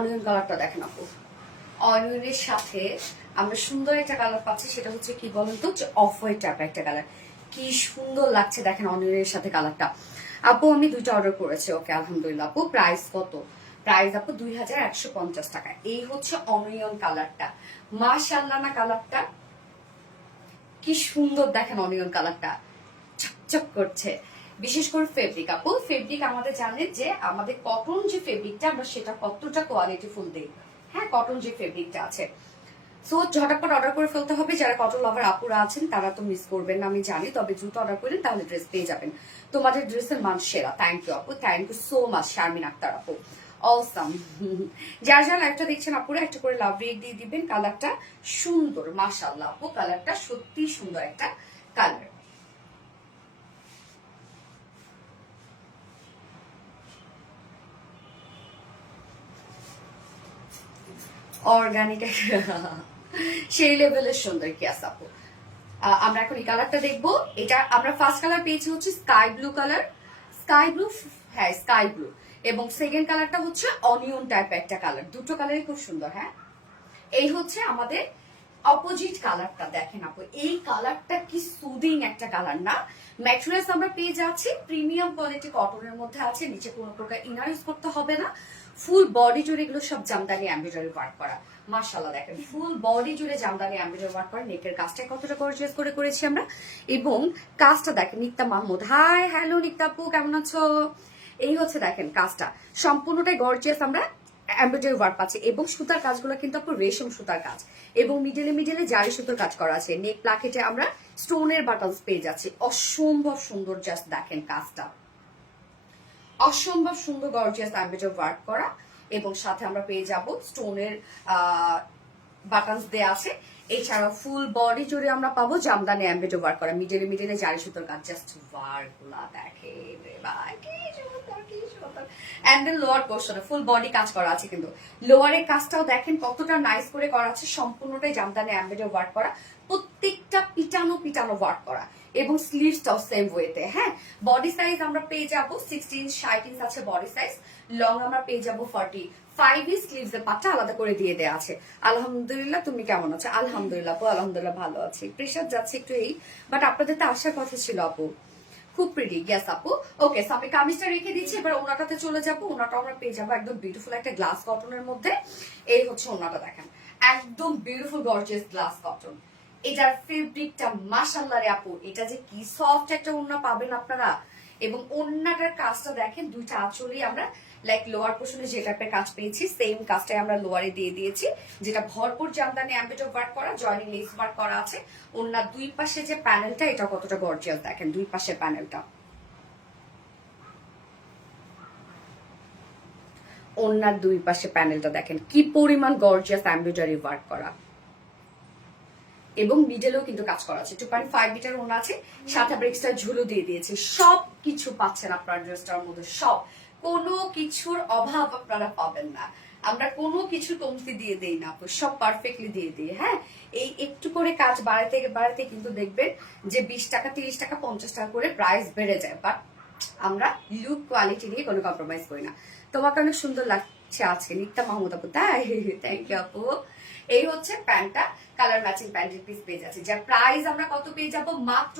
অনিয়ন কালারটা দেখেন আপু, অনিয়নের সাথে আমরা সুন্দর একটা কালার পাচ্ছি, সেটা হচ্ছে কি বলেন তো, অফ হোয়াইট টাইপের একটা কালার। কি সুন্দর লাগছে দেখেন অনিয়নের সাথে কালারটা। আপু আমি দুইটা অর্ডার করেছি, ওকে আলহামদুলিল্লাহ। আপু প্রাইস কত? প্রাইস আপু 2150 টাকা। এই হচ্ছে অনিয়ন কালারটা, মাশাআল্লাহ না কালারটা কি সুন্দর দেখেন, অনিয়ন কালারটা চকচক করছে। বিশেষ করে ফেব্রিক আপু, ফেব্রিক আমাদের জানেন যে আমাদের কটন যে ফেব্রিকটা আমরা সেটা কতটা কোয়ালিটি ফুল দেই, হ্যাঁ কটন যে ফেব্রিকটা আছে। সো ঝটাপট অর্ডার করে ফেলতে হবে, যারা কটন লাভার আপুরা আছেন তারা তো মিস করবেন না আমি জানি, তবে দ্রুত অর্ডার করেন তাহলে ড্রেস পেয়ে যাবেন। তোমাদের ড্রেসের মান সেরা। থ্যাংক ইউ আপু, thank you so much Sharmin Akter আপু, অসাম। যারা যারা লাইভটা দেখছেন আপুরা একটা করে লাভ রেট দিয়ে দিবেন। কালারটা সুন্দর মাশাআল্লাহ আপু, কালারটা সত্যি সুন্দর একটা কালার। অর্গানিক সেই লেভেলের সুন্দর কি আছে আপু। আমরা এখন এই কালারটা দেখবো। এটা আমরা ফার্স্ট কালার পেয়েছি হচ্ছে sky blue colour, sky blue, হ্যাঁ স্কাই ব্লু, এবং সেকেন্ড কালারটা হচ্ছে অনিয়ন টাইপ একটা কালার। দুটো কালারই খুব সুন্দর। হ্যাঁ এই হচ্ছে আমাদের অপোজিট কালারটা, দেখেন আপু এই কালারটা কি সুদিং একটা কালার না। ম্যাটেরিয়ালস আমরা পেয়ে যাচ্ছি প্রিমিয়াম কোয়ালিটি কটনের মধ্যে আছে, নিচে কোনো প্রকার ইনার ইউজ করতে হবে না। ফুল বডি জুড়ে এগুলো সব জামদানি এমব্রয়ডারি ওয়ার্ক করা, মাশাআল্লাহ দেখেন ফুল বডি জুড়ে জামদানি এমব্রয়ডারি ওয়ার্ক করা। নেকের কাজটা কতটা গর্জিয়াস করে করেছি আমরা, এবং কাজটা দেখেন। নিক্তা মাহমুদ, হাই হ্যালো নিক্তা আপু কেমন আছো? এই হচ্ছে দেখেন কাজটা সম্পূর্ণটাই গর্জিয়াস আমরা এমব্রয়ডারি ওয়ার্ক পাচ্ছি, এবং সুতার কাজগুলো কিন্তু আপু রেশম সুতার কাজ, এবং মিডলে মিডলে জারি সুতার কাজ করা আছে। নেক প্লাকেটে আমরা স্টোনের বাটনস পেয়ে যাচ্ছি, অসম্ভব সুন্দর। জাস্ট দেখেন কাজটা অসম্ভব সুন্দর গর্জিয়াস এমব্রয়ডারি ওয়ার্ক করা, এবং সাথে আমরা পেয়ে যাব স্টোনের বাটনস দেয়া আছে। এছাড়া ফুল বডি জুড়ে আমরা পাবো জামদানি এমব্রয়ডারি ওয়ার্ক করা, মিডলে মিডলে জারি সুতার কাজ। জাস্ট ওয়ার্ক গুলা দেখেন রে ভাই, কি সুন্দর কি সুন্দর। এন্ড দেন লোয়ার পোর্শনে ফুল বডি কাজ করা আছে, কিন্তু লোয়ারের কাজটাও দেখেন কতটা নাইস করে করা আছে। সম্পূর্ণটাই জামদানি এমব্রয়ডারি ওয়ার্ক করা, প্রত্যেকটা পিটানো পিটানো ওয়ার্ক করা, এবং স্লিভসটাও সেম ওয়েতে। হ্যাঁ বডি সাইজ আমরা পেয়ে যাবো 16 ইঞ্চ 60 ইঞ্চ আছে বডি সাইজ, লং আমরা পেয়ে যাবো 45 ইঞ্চ। স্লিভস এর পাটটা আলাদা করে দিয়ে দেওয়া আছে। আলহামদুলিল্লাহ, তুমি কেমন আছো? আলহামদুলিল্লাহ আপু, আলহামদুলিল্লাহ ভালো আছি। প্রেশার যাচ্ছে একটু এই, বাট আপনাদের তো আসার কথা ছিল আপু। খুব প্রিটি, গ্যাস আপু। ওকে সো আমি কামিজটা রেখে দিচ্ছি, এবার ওনাটাতে চলে যাবো। ওনাটা আমরা পেয়ে যাবো একদম বিউটিফুল একটা গ্লাস কটনের মধ্যে। এই হচ্ছে ওনাটা দেখেন, একদম বিউটিফুল গর্জিয়াস গ্লাস কটন। এটার ফেব্রিকটা মাশাআল্লাহ রে আপু, এটা যে কি সফট একটা ওড়না পাবেন আপনারা। এবং ওড়নাটার কাজটা দেখেন, দুইটা আঁচলেই আমরা লাইক লোয়ার পোর্শনে যে টাইপের কাজ পেয়েছি সেম কাজটাই আমরা লোয়ারে দিয়ে দিয়েছি, যেটা ভরপুর জামদানি এমব্রয়ডারি ওয়ার্ক করা, জয়নিং লেস ওয়ার্ক করা আছে। ওড়নার দুই পাশে যে প্যানেলটা, এটা কতটা গর্জিয়াস দেখেন, দুই পাশের প্যানেলটা। ওড়নার দুই পাশে প্যানেলটা দেখেন কি পরিমাণ গর্জিয়াস এমব্রয়ডারি ওয়ার্ক করা, এবং মিডলেও কিন্তু কাজ করা আছে। 2.5 মিটার ওনা আছে, সাথে আমরা এক্সট্রা ঝুলো দিয়ে দিয়েছি। সব কিছু পাচ্ছেন আপনার ড্রেসটার মধ্যে, সব, কোনো কিছুর অভাব আপনারা পাবেন না। আমরা কোনো কিছু কমতি দিয়ে দেই না, সব পারফেক্টলি দিয়ে দিই। হ্যাঁ এই একটু করে কাজ বাড়াতে বাড়াতে কিন্তু দেখবেন যে 20 টাকা 30 টাকা 50 টাকা করে প্রাইস বেড়ে যায়, বাট আমরা লুক কোয়ালিটি নিয়ে কোনো কম্প্রোমাইজ করি না। তোমাকে অনেক সুন্দর লাগছে আজকে নিত্যা মাহমুদ আপু, তাই থ্যাংক ইউ আপু। এই হচ্ছে প্যান্টটা, কালার ম্যাচিং প্যান্টের পিস পেয়ে যাচ্ছে, যার প্রাইস আমরা কত পেয়ে যাব, মাত্র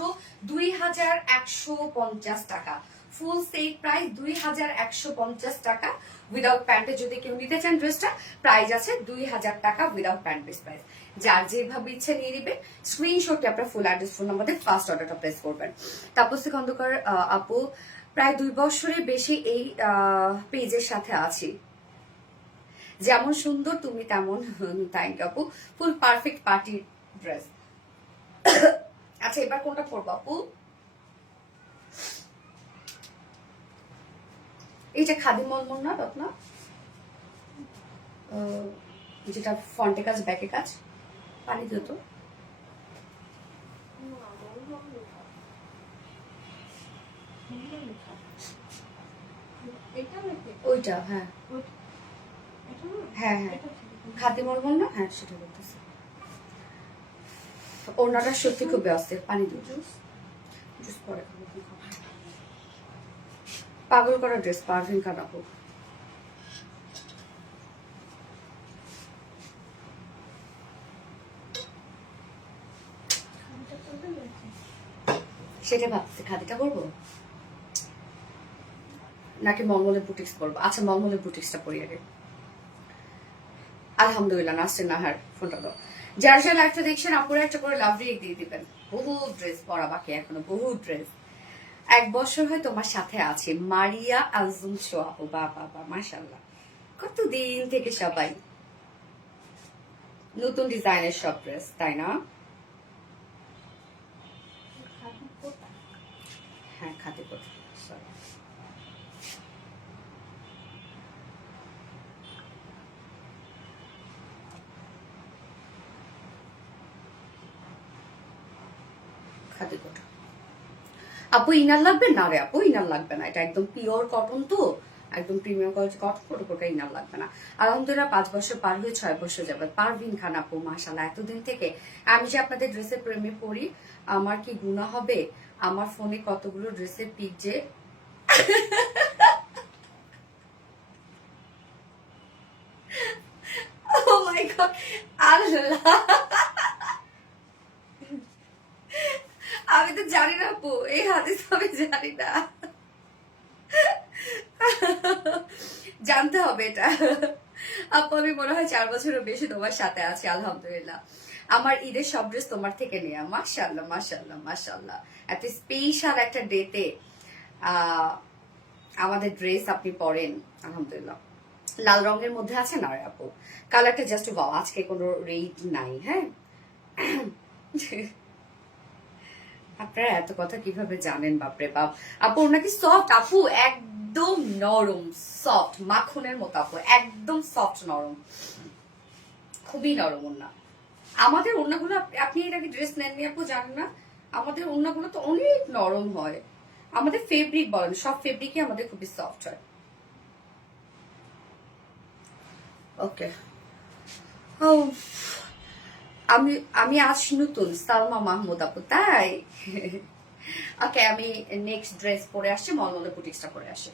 2150 টাকা। ফুল সেট প্রাইস 2150 টাকা। উইদাউট প্যান্টে যদি কেউ নিতে চান ড্রেসটা, প্রাইস আছে 2000 টাকা উইদাউট প্যান্ট পিস প্রাইস। যার যেভাবে ইচ্ছে নিয়ে নিবে, স্ক্রিনশটে আপনার ফুল অ্যাড্রেস ফোন নাম্বার দিয়ে ফার্স্ট অর্ডারটা প্লেস করবেন। তাপসী খন্দকার আপু, প্রায় 2 বছরের বেশি এই পেজের সাথে আছি, যেমন সুন্দর তুমি তেমন। থ্যাংক ইউ আপু, ফুল পারফেক্ট পার্টি ড্রেস। আচ্ছা এবার কোনটা পরবো আপু? এইটা খাদি মলমল না রত্না, যেটা ফ্রন্টে কাজ ব্যাকে কাজ, পানি দিও তো। ওইটা হ্যাঁ হ্যাঁ হ্যাঁ খাদি মলমল না, হ্যাঁ সেটা বলতেছি। ওনাটা সত্যি খুব ব্যস্ত, পানি দিও। জুস পরে পাগল করা ড্রেস, পারভিন খারাপ। সেটা ভাবছি খাদিটা করবো নাকি মঙ্গলের বুটিক্স পরবো। আচ্ছা মঙ্গলের বুটিক্সটা পরি আগে। আলহামদুলিল্লাহ নাসরিন নাহার ফোনটা দাও। যার যার লাইফটা দেখছেন আপুরা একটা করে লাভ রিয়েক্ট দিয়ে দিবেন। বহু ড্রেস পরা বাকি এখনো, বহু ড্রেস। 1 বছর হয় তোমার সাথে আছি, মারিয়া আজম আপু। বাবা বা মাশাআল্লাহ, কতদিন থেকে সবাই নতুন ডিজাইনের সব ড্রেস, তাই না? হ্যাঁ খাতে পড়ে, সরি। খাতে কোটা আপু ইনার লাগবে না রে আপু, ইনার লাগবে না, এটা একদম পিওর কটন তো, একদম প্রিমিয়াম কোয়ালিটি কটন, কোটা ইনার লাগবে না। আলহামদুলিল্লাহ 5 বছর পার হয়ে 6 বছর যাবে। পারভিন খান আপু মাশাআল্লাহ, এতদিন থেকে আমি যে আপনাদের ড্রেসের প্রেমে পড়ি, আমার কি গুনাহ হবে? আমার ফোনে কতগুলো ড্রেসের পিক যে ও মাই গড, আল্লাহ আমি তো জানি না আপু, এই হাদিস আমি জানি না, জানতে হবে এটা। আপু আমি মনে হয় 4 বছরের বেশি তোমার সাথে আছি আলহামদুলিল্লাহ। আমার ঈদের সব ড্রেস তোমার থেকে নেওয়া, মাশাআল্লাহ মাশাআল্লাহ মাশাআল্লাহ। এত স্পেশাল একটা ডেতে আমাদের ড্রেস আপনি পরেন আলহামদুলিল্লাহ। লাল রঙের মধ্যে আছে না আপু, কালারটা জাস্ট ওয়াও। আজকে কোনো রেট নাই, হ্যাঁ। আপনারা এত কথা কিভাবে জানেন বাপরে বাপ। আপু ওর নাকি সফট আপু, একদম নরম সফট, মাখনের মতো আপু, একদম সফট নরম, খুবই নরম ওড়না। আমাদের ওড়নাগুলো আপনি এর আগে ড্রেস নেননি আপু, জানেন না? আমাদের ওড়নাগুলো তো অনেক নরম হয়। আমাদের ফেব্রিক বলেন, সব ফেব্রিকই আমাদের খুবই সফট হয়। ওকে, আমি আমি আজ নতুন সালমা মাহমুদ আপু, তাই? ওকে, আমি নেক্সট ড্রেস পরে আসছি, মলমলে বুটিক্সটা পরে আসি।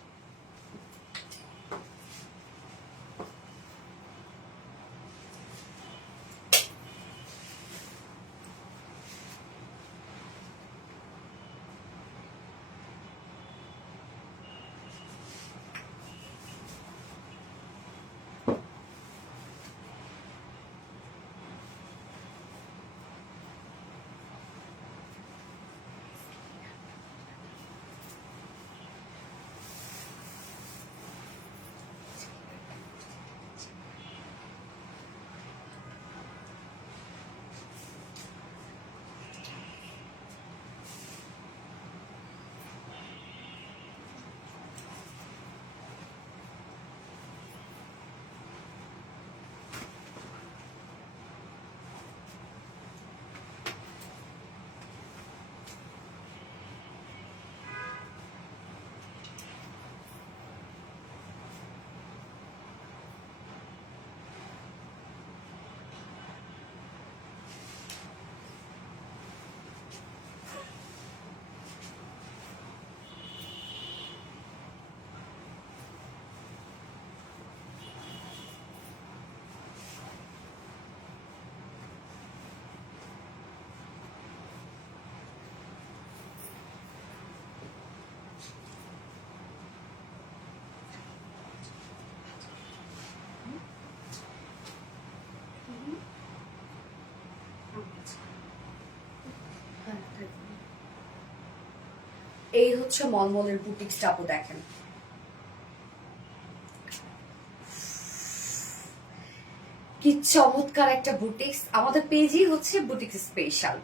এই হচ্ছে মলমলের বুটিক্সটা আপু, দেখেন কি চমৎকার একটা বুটিক্স। আমাদের পেজই হচ্ছে বুটিক্স স্পেশাল।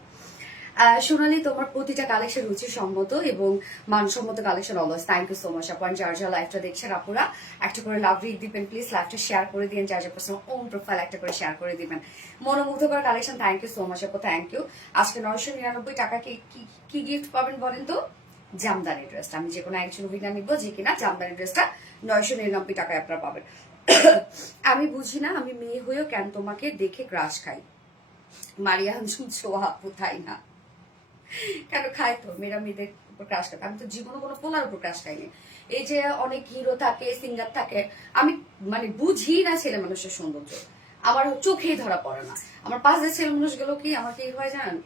সোনালি তোমার প্রতিটা কালেকশন রুচিসম্মত এবং মানসম্মত collection always. Thank you so much আপু। যার যার লাইফটা দেখছেন আপুরা একটা করে লাভ রিড দিবেন প্লিজ, লাইফটা শেয়ার করে দিন, যার যার পার্সোনাল ওন প্রোফাইল একটা করে শেয়ার করে দিবেন। মনোমুগ্ধকর collection, thank you so much আপু, থ্যাংক ইউ। আজকে 999 টাকা কি গিফট পাবেন বলেন তো? জামদানি ড্রেসটা, আমি যে কোনো একজন অভিজ্ঞান নিবো যে কিনা জামদানি ড্রেসটা 999 টাকায় আপনারা পাবেন। আমি বুঝি না, আমি মেয়ে হয়েও কেন তোমাকে দেখে ক্রাশ খাই। মারিয়া হানসুম ছোয়া আপু, তাই না? কেন খাই তো, মেয়েরা মেয়েদের উপর ক্রাশ খায়। আমি তো জীবনে কোনো পোলার উপর ক্রাশ খাইনি। এই যে অনেক হিরো থাকে, সিঙ্গার থাকে, আমি মানে বুঝি না ছেলে মানুষের সৌন্দর্য, আমার চোখেই ধরা পড়ে না। আমার পাশে ছেলে মানুষগুলো কি আমার কি হয় জানেন,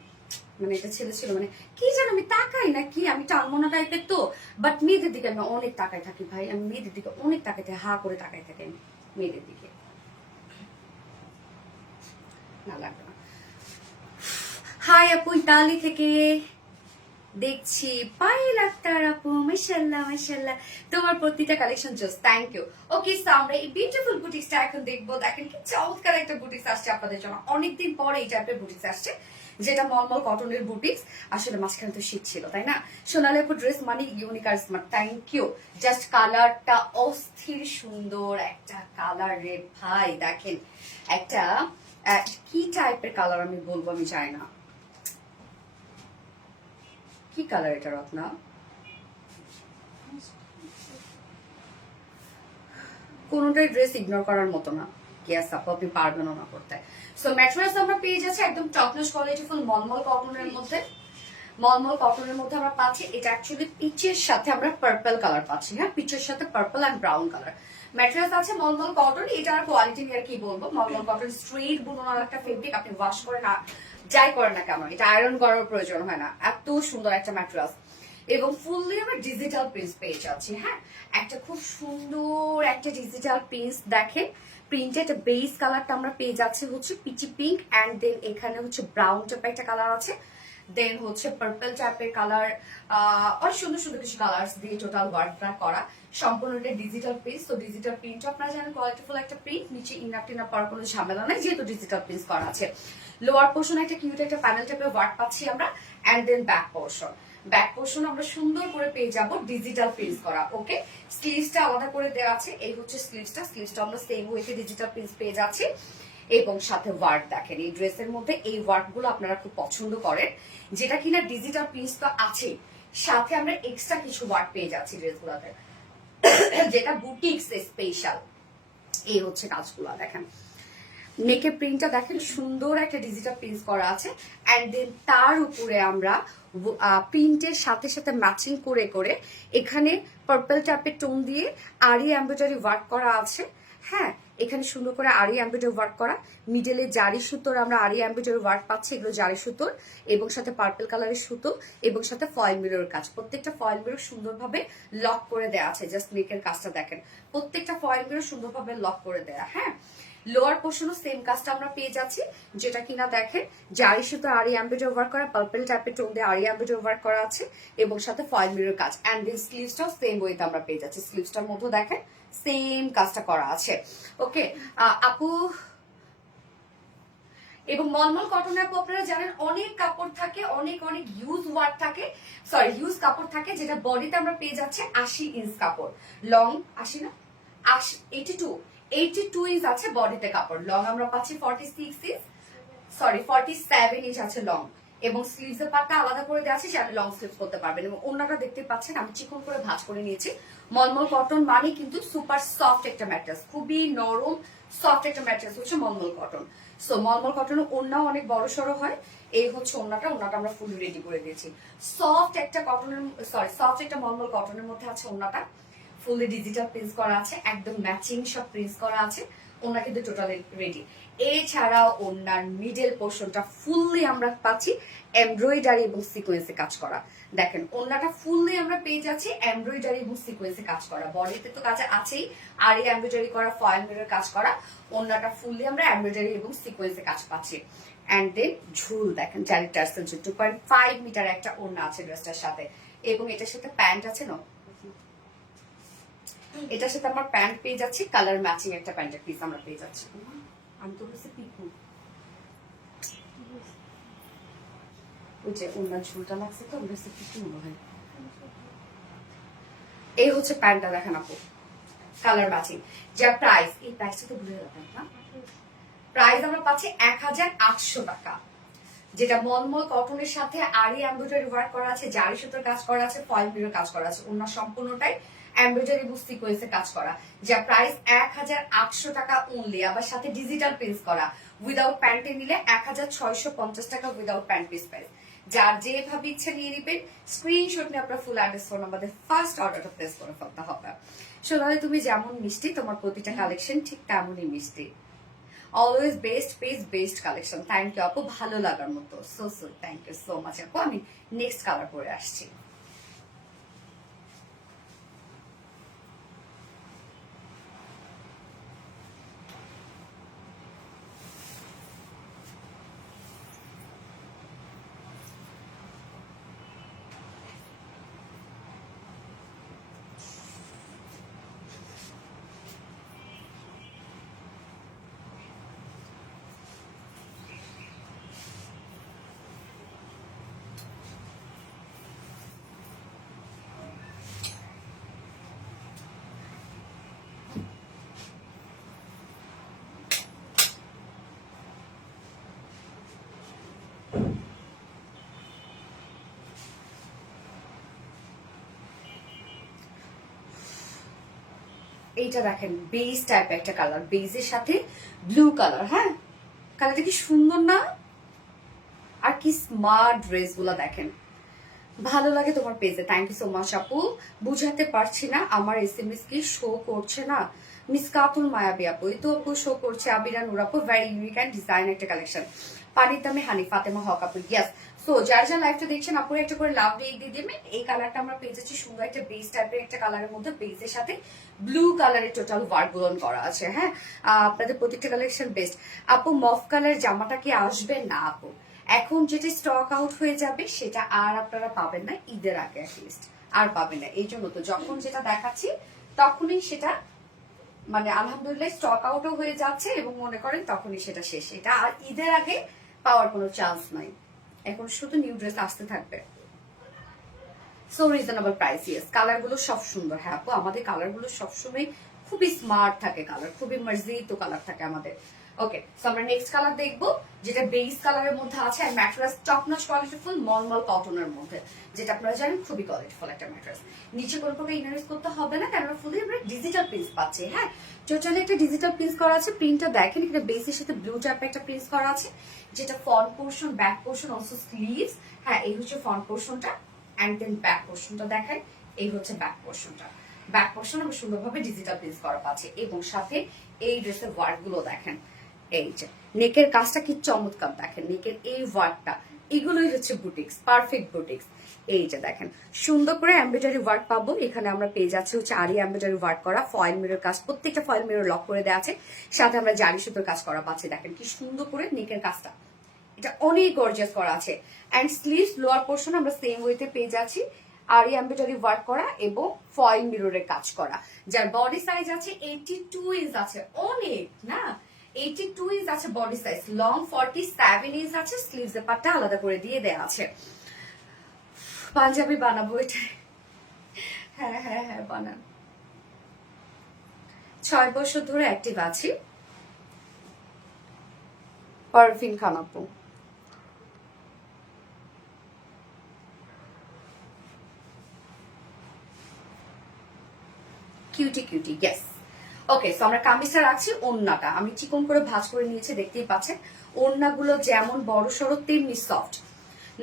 মানে এটা ছেলে ছিল, মানে কি যেন আমি তাকাই না কি, আমি টালমোনা টাইপের তো, বাট মেয়েদের দিকে আমি অনেক তাকাই থাকি ভাই, আমি মেয়েদের দিকে অনেক তাকাই থাকি, হা করে তাকাই থাকি আমি মেয়েদের দিকে। না লাগবে না। হাই আপু, ইতালি থেকে দেখছি। পায়েল আক্তার আপু, মাশাআল্লাহ মাশাআল্লাহ, তোমার প্রতিটা collection just thank you. Okay, so আমরা এই বিউটিফুল বুটিক্সটা এখন দেখবো। দেখেন কি চমৎকার একটা বুটিক্স আসছে আপনাদের জন্য, অনেকদিন পরে এই টাইপের বুটিক্স আসছে, যেটা মলমল কটনের বুটিক্স। আসলে মাঝখানে তো শীত ছিল তাই না। সোনালী আপু ড্রেস মানে ইউনিক আর স্মার্ট, থ্যাংক ইউ। জাস্ট কালারটা অস্থির সুন্দর একটা কালার রে ভাই, দেখেন একটা কি টাইপের কালার আমি বলবো আমি জানি না, কি কালার এটা রত্না, কোনটাই ড্রেস ইগনোর করার মতো না। ইয়েস আপু, আপনি পারবেন না করতে। সো ম্যাটেরিয়ালস আমরা পেয়ে যাচ্ছি একদম টপনচ কোয়ালিটি ফুল মলমল কটনের মধ্যে। মলমল কটনের মধ্যে আমরা পাচ্ছি, এটা অ্যাকচুয়ালি পিচের সাথে আমরা পার্পল কালার পাচ্ছি। হ্যাঁ, পিচের সাথে purple and brown colour materials আছে। মলমল কটন, এটার কোয়ালিটি নিয়ে আর কি বলবো। মলমল কটন স্ট্রেট বুননের একটা ফেব্রিক, আপনি ওয়াশ করে না যাই করেন না কেন, এটা আয়রন করার প্রয়োজন হয় না, এত সুন্দর একটা ম্যাটেরিয়ালস। এবং ফুললি আমরা ডিজিটাল প্রিন্ট পেয়ে যাচ্ছি। হ্যাঁ, একটা খুব সুন্দর একটা ডিজিটাল প্রিন্ট, দেখেন প্রিন্টেড বেস কালারটা আমরা পেয়ে যাচ্ছি হচ্ছে পিচি পিঙ্ক, অ্যান্ড দেন এখানে হচ্ছে ব্রাউন টাইপের একটা কালার আছে, দেন হচ্ছে পার্পল টাইপের কালার, অনেক সুন্দর সুন্দর কিছু কালার দিয়ে টোটাল ওয়ার্কটা করা। সম্পূর্ণ এটা ডিজিটাল প্রিন্ট। তো ডিজিটাল প্রিন্ট আপনারা জানেন কোয়ালিটিফুল একটা প্রিন্ট, নিচে ইনার টিনার পর কোনো ঝামেলা নাই যেহেতু ডিজিটাল প্রিন্ট করা আছে। লোয়ার পোর্শন একটা কিউট একটা প্যানেল টাইপের ওয়ার্ক পাচ্ছি আমরা, and then back portion, back portion আমরা সুন্দর করে পেয়ে যাব ডিজিটাল প্রিন্ট করা। ওকে, স্লিভসটা আলাদা করে দেওয়া আছে, এই হচ্ছে স্লিভসটা আমরা সেম ওয়েতে ডিজিটাল প্রিন্ট পেয়ে যাচ্ছি। এবং সাথে ওয়ার্ক, দেখেন এই ড্রেসের মধ্যে এই ওয়ার্ক গুলো আপনারা খুব পছন্দ করেন, যেটা কিনা ডিজিটাল প্রিন্ট তো আছে, সাথে আমরা এক্সট্রা কিছু ওয়ার্ক পেয়ে যাচ্ছি ড্রেসগুলোতে, যেটা বুটিক্স স্পেশাল। এই হচ্ছে কাজগুলো, দেখেন নেকের প্রিন্টটা দেখেন সুন্দর একটা ডিজিটাল প্রিন্ট করা আছে, অ্যান্ড দেন তার উপরে আমরা প্রিন্টের সাথে সাথে ম্যাচিং করে করে এখানে পার্পল টাইপের টোন দিয়ে আরি এমব্রয়ডারি ওয়ার্ক করা আছে। হ্যাঁ, এখানে সুন্দর করে আরি এমব্রয়ডারি ওয়ার্ক করা, মিডলে জারি সুতোর আমরা আরি এমব্রয়ডারি ওয়ার্ক পাচ্ছি, এগুলো জারি সুতোর এবং সাথে পার্পল কালারের সুতো এবং সাথে ফয়েল মিরর কাজ। প্রত্যেকটা ফয়েল মিরর সুন্দরভাবে লক করে দেওয়া আছে, জাস্ট নেকের কাজটা দেখেন, প্রত্যেকটা ফয়েল মিরর সুন্দরভাবে লক করে দেওয়া। হ্যাঁ, লোয়ার পোর্শনও সেম কাজটা আমরা পেয়ে যাচ্ছি, যেটা কিনা দেখেন জারি সুতো আরি এমব্রয়ডারি ওয়ার্ক করা, পার্পল টাইপের টোন দিয়ে আরি এমব্রয়ডারি ওয়ার্ক করা আছে এবং সাথে ফয়েল মিরর কাজ, অ্যান্ড দেন স্লিভসটাও সেম ওয়েতে আমরা পেয়ে যাচ্ছি, স্লিভসটার মধ্যে দেখেন সেম কাজটা করা আছে। ওকে আপু, এবং মলমল কটনের আপু আপনারা জানেন অনেক কাপড় থাকে, অনেক অনেক ইউজ ওয়ার্ক থাকে, সরি ইউজ কাপড় থাকে, যেটা বডিতে আমরা পেয়ে যাচ্ছি 80 ইঞ্চ কাপড়, লং 80 না 82 ইঞ্চ আছে বডিতে কাপড়, লং আমরা পাচ্ছি 46 ইঞ্চ, সরি 47 ইঞ্চ আছে লং, এবং স্লিভস এর পাটটা আলাদা করে দেওয়া আছে, সেটা লং স্লিভস করতে পারবেন। এবং অন্যটা দেখতে পাচ্ছেন আমি চিকন করে ভাঁজ করে নিয়েছি। মলমল কটন মানে কিন্তু সুপার সফট একটা ম্যাটেরিয়াল, খুবই নরম সফট একটা ম্যাটেরিয়াল হচ্ছে মলমল কটন। সো মলমল কটনের ওড়নাও অনেক বড় সড়ো হয়, এই হচ্ছে ওড়নাটা আমরা ফুল রেডি করে দিয়েছি। সফট একটা কটনের, সরি সফট একটা মলমল কটনের মধ্যে আছে ওড়নাটা, ফুললি ডিজিটাল প্রিন্ট করা আছে, একদম ম্যাচিং সব প্রিন্ট করা আছে, ওনা কিন্তু টোটালি রেডি। এছাড়াও ওনার মিডল পোর্শনটা ফুললি আমরা পাচ্ছি এমব্রয়ডারি এবং সিকোয়েন্সে কাজ করা। দেখেন ওনাটা ফুললি আমরা পেয়ে যাচ্ছি এমব্রয়ডারি এবং সিকোয়েন্সে কাজ করা, বডিতে তো কাজ আছেই, আর এই এমব্রয়ডারি করা ফয়েল মিরর কাজ করা, ওনাটা ফুললি আমরা এমব্রয়ডারি এবং সিকোয়েন্সে কাজ পাচ্ছি। অ্যান্ড দেন ঝুল দেখেন জারি টার্সেল 2.5 মিটার একটা ওড়না আছে ড্রেসটার সাথে, এবং এটার সাথে প্যান্ট আছে না, এটার সাথে আমরা প্যান্ট পেয়ে যাচ্ছি, কালার ম্যাচিং একটা প্যান্টের পিস আমরা পেয়ে যাচ্ছি। আমি তো বলছি পিকু, ওই যে ওনার ঝুলটা লাগছে তো আমরা পিকু মনে হয়। এই হচ্ছে প্যান্টটা দেখেন আপু, কালার ম্যাচিং, যার প্রাইস, এই প্রাইসটা তো ভুলে গেলাম না, প্রাইস আমরা পাচ্ছি 1800 টাকা, যেটা মলমল কটনের সাথে আরি এমব্রয়ডারি ওয়ার্ক করা আছে, জারি সুতোর কাজ করা আছে, ফয়েল মিরর কাজ করা আছে, ওনার সম্পূর্ণটাই এমব্রয়ডারি এবং সিকোয়েন্সে কাজ করা, যা প্রাইস 1800 টাকা অনলি, আবার সাথে ডিজিটাল প্রিন্ট করা, উইদাউট প্যান্টে নিলে 1650 টাকা উইদাউট প্যান্ট পিস প্রাইস। যার যেভাবে ইচ্ছা নিয়ে নিবেন, স্ক্রিনশট নিয়ে আপনার ফুল অ্যাড্রেস ফোন আমাদের ফার্স্ট অর্ডারটা প্লেস করে ফেলতে হবে। সোনালি তুমি যেমন মিষ্টি, তোমার প্রতিটা কালেকশন ঠিক তেমনই মিষ্টি। Always best page best collection. Thank you আপু, ভালো লাগার মতো, so thank you so much আপু। আমি নেক্সট কালার পরে আসছি। এইটা দেখেন বেজ টাইপ একটা কালার, বেজের সাথে ব্লু কালার। হ্যাঁ, কালারটা কি সুন্দর না? আর কি স্মার্ট ড্রেস গুলা দেখেন, ভালো লাগে তোমার পেজে। থ্যাংক ইউ সো মাচ আপু। বুঝাতে পারছি না, আমার SMS কি শো করছে না? মিসকাতুল মায়াবী আপু, এই তো আপু শো করছে। আবিরা নূর আপু, ভেরি ইউনিক অ্যান্ড ডিজাইন একটা কালেকশন। পানির দামে হানি, ফাতেমা হক আপু, ইয়াস। সো যার যার লাইভটা দেখছেন আপুরে একটা করে লাভ দিয়ে দিবেন। এই কালারটা আমরা পেয়ে যাচ্ছি সুন্দর একটা বেজ টাইপের একটা কালারের মধ্যে, বেজের সাথে ব্লু কালারের টোটাল ওয়ার্ক গুলন করা আছে। হ্যাঁ, আপনাদের প্রত্যেকটা কালেকশন বেস্ট আপু। মফ কালার জামাটা কি আসবে? না আপু, এখন যেটা স্টক আউট হয়ে যাবে সেটা আর আপনারা পাবেন না ঈদের আগে, অ্যাটলিস্ট আর পাবেন না। এই জন্য তো যখন যেটা দেখাচ্ছি তখনই সেটা মানে আলহামদুলিল্লাহ স্টক আউটও হয়ে যাচ্ছে এবং মনে করেন তখনই সেটা শেষ। এটা আর ঈদের আগে পাওয়ার কোনো চান্স নাই, এখন শুধু নিউ ড্রেস আসতে থাকবে। So reasonable price, yes. Colour গুলো সব সুন্দর। হ্যাঁ আপু, আমাদের কালার গুলো সবসময় খুবই স্মার্ট থাকে, কালার খুবই মর্জিত কালার থাকে আমাদের। ওকে, সো আমরা নেক্সট কালার দেখবো, যেটা বেস কালারের মধ্যে আছে আর ম্যাট্রেস টপ নচ কোয়ালিটিফুল মলমল কটনের মধ্যে, যেটা আপনারা জানেন খুবই কোয়ালিটিফুল একটা ম্যাট্রেস। নিচে কোনো প্রকার ইনারেস করতে হবে না, কারণ ফুলি আমরা ডিজিটাল প্রিন্ট পাচ্ছি। হ্যাঁ, টোটালি একটা ডিজিটাল প্রিন্ট করা আছে। প্রিন্টটা দেখেন, এখানে বেসের সাথে ব্লু টাইপের একটা প্রিন্ট করা আছে, যেটা front portion, back portion, also sleeves. হ্যাঁ, এই হচ্ছে ফ্রন্ট পোর্শনটা, অ্যান্ড দেন ব্যাক পোর্শনটা দেখাই। এই হচ্ছে ব্যাক পোর্শনটা। ব্যাক পোর্শন আমরা সুন্দরভাবে ডিজিটাল প্রিন্ট করা পাচ্ছি, এবং সাথে এই ড্রেসের ওয়ার্ক গুলো দেখেন। এই যে নেকের কাজটা কি চমৎকার দেখেন, নেকের এই ওয়ার্কটা, এগুলোই হচ্ছে বুটিক্স, পারফেক্ট বুটিক্স। এই যে দেখেন সুন্দর করে এমব্রয়ডারি ওয়ার্ক পাবো। এখানে আমরা পেয়ে যাচ্ছি হচ্ছে আরি এমব্রয়ডারি ওয়ার্ক করা, ফয়েল মিরর কাজ, প্রত্যেকটা ফয়েল মিরর লক করে দেওয়া আছে, সাথে আমরা জারি সুতোর কাজ করা পাচ্ছি। দেখেন কি সুন্দর করে নেকের কাজটা, এটা অনেক গর্জিয়াস করা আছে। অ্যান্ড স্লিভস লোয়ার পোর্শন আমরা সেম ওয়েতে পেয়ে যাচ্ছি, আরি এমব্রয়ডারি ওয়ার্ক করা এবং ফয়েল মিররের কাজ করা। যার বডি সাইজ আছে 82 ইঞ্চ আছে, অনেক না, 82 ইঞ্চ আছে বডি সাইজ। লং 47 ইঞ্চ আছে, স্লিভস এর পাটটা আলাদা করে দিয়ে দেয়া আছে। পাঞ্জাবি বানাবো এটা। হ্যাঁ হ্যাঁ হ্যাঁ, বানান। 6 বছর ধরে অ্যাক্টিভ আছি। পারভিন খান আপু, কিউটি কিউটি, ইয়েস। ওকে, সো আমরা কামিজটা রাখছি। ওড়নাটা আমি চিকন করে ভাঁজ করে নিয়েছি, দেখতেই পাচ্ছেন। ওড়নাগুলো যেমন বড় সড়ো তেমনি সফট।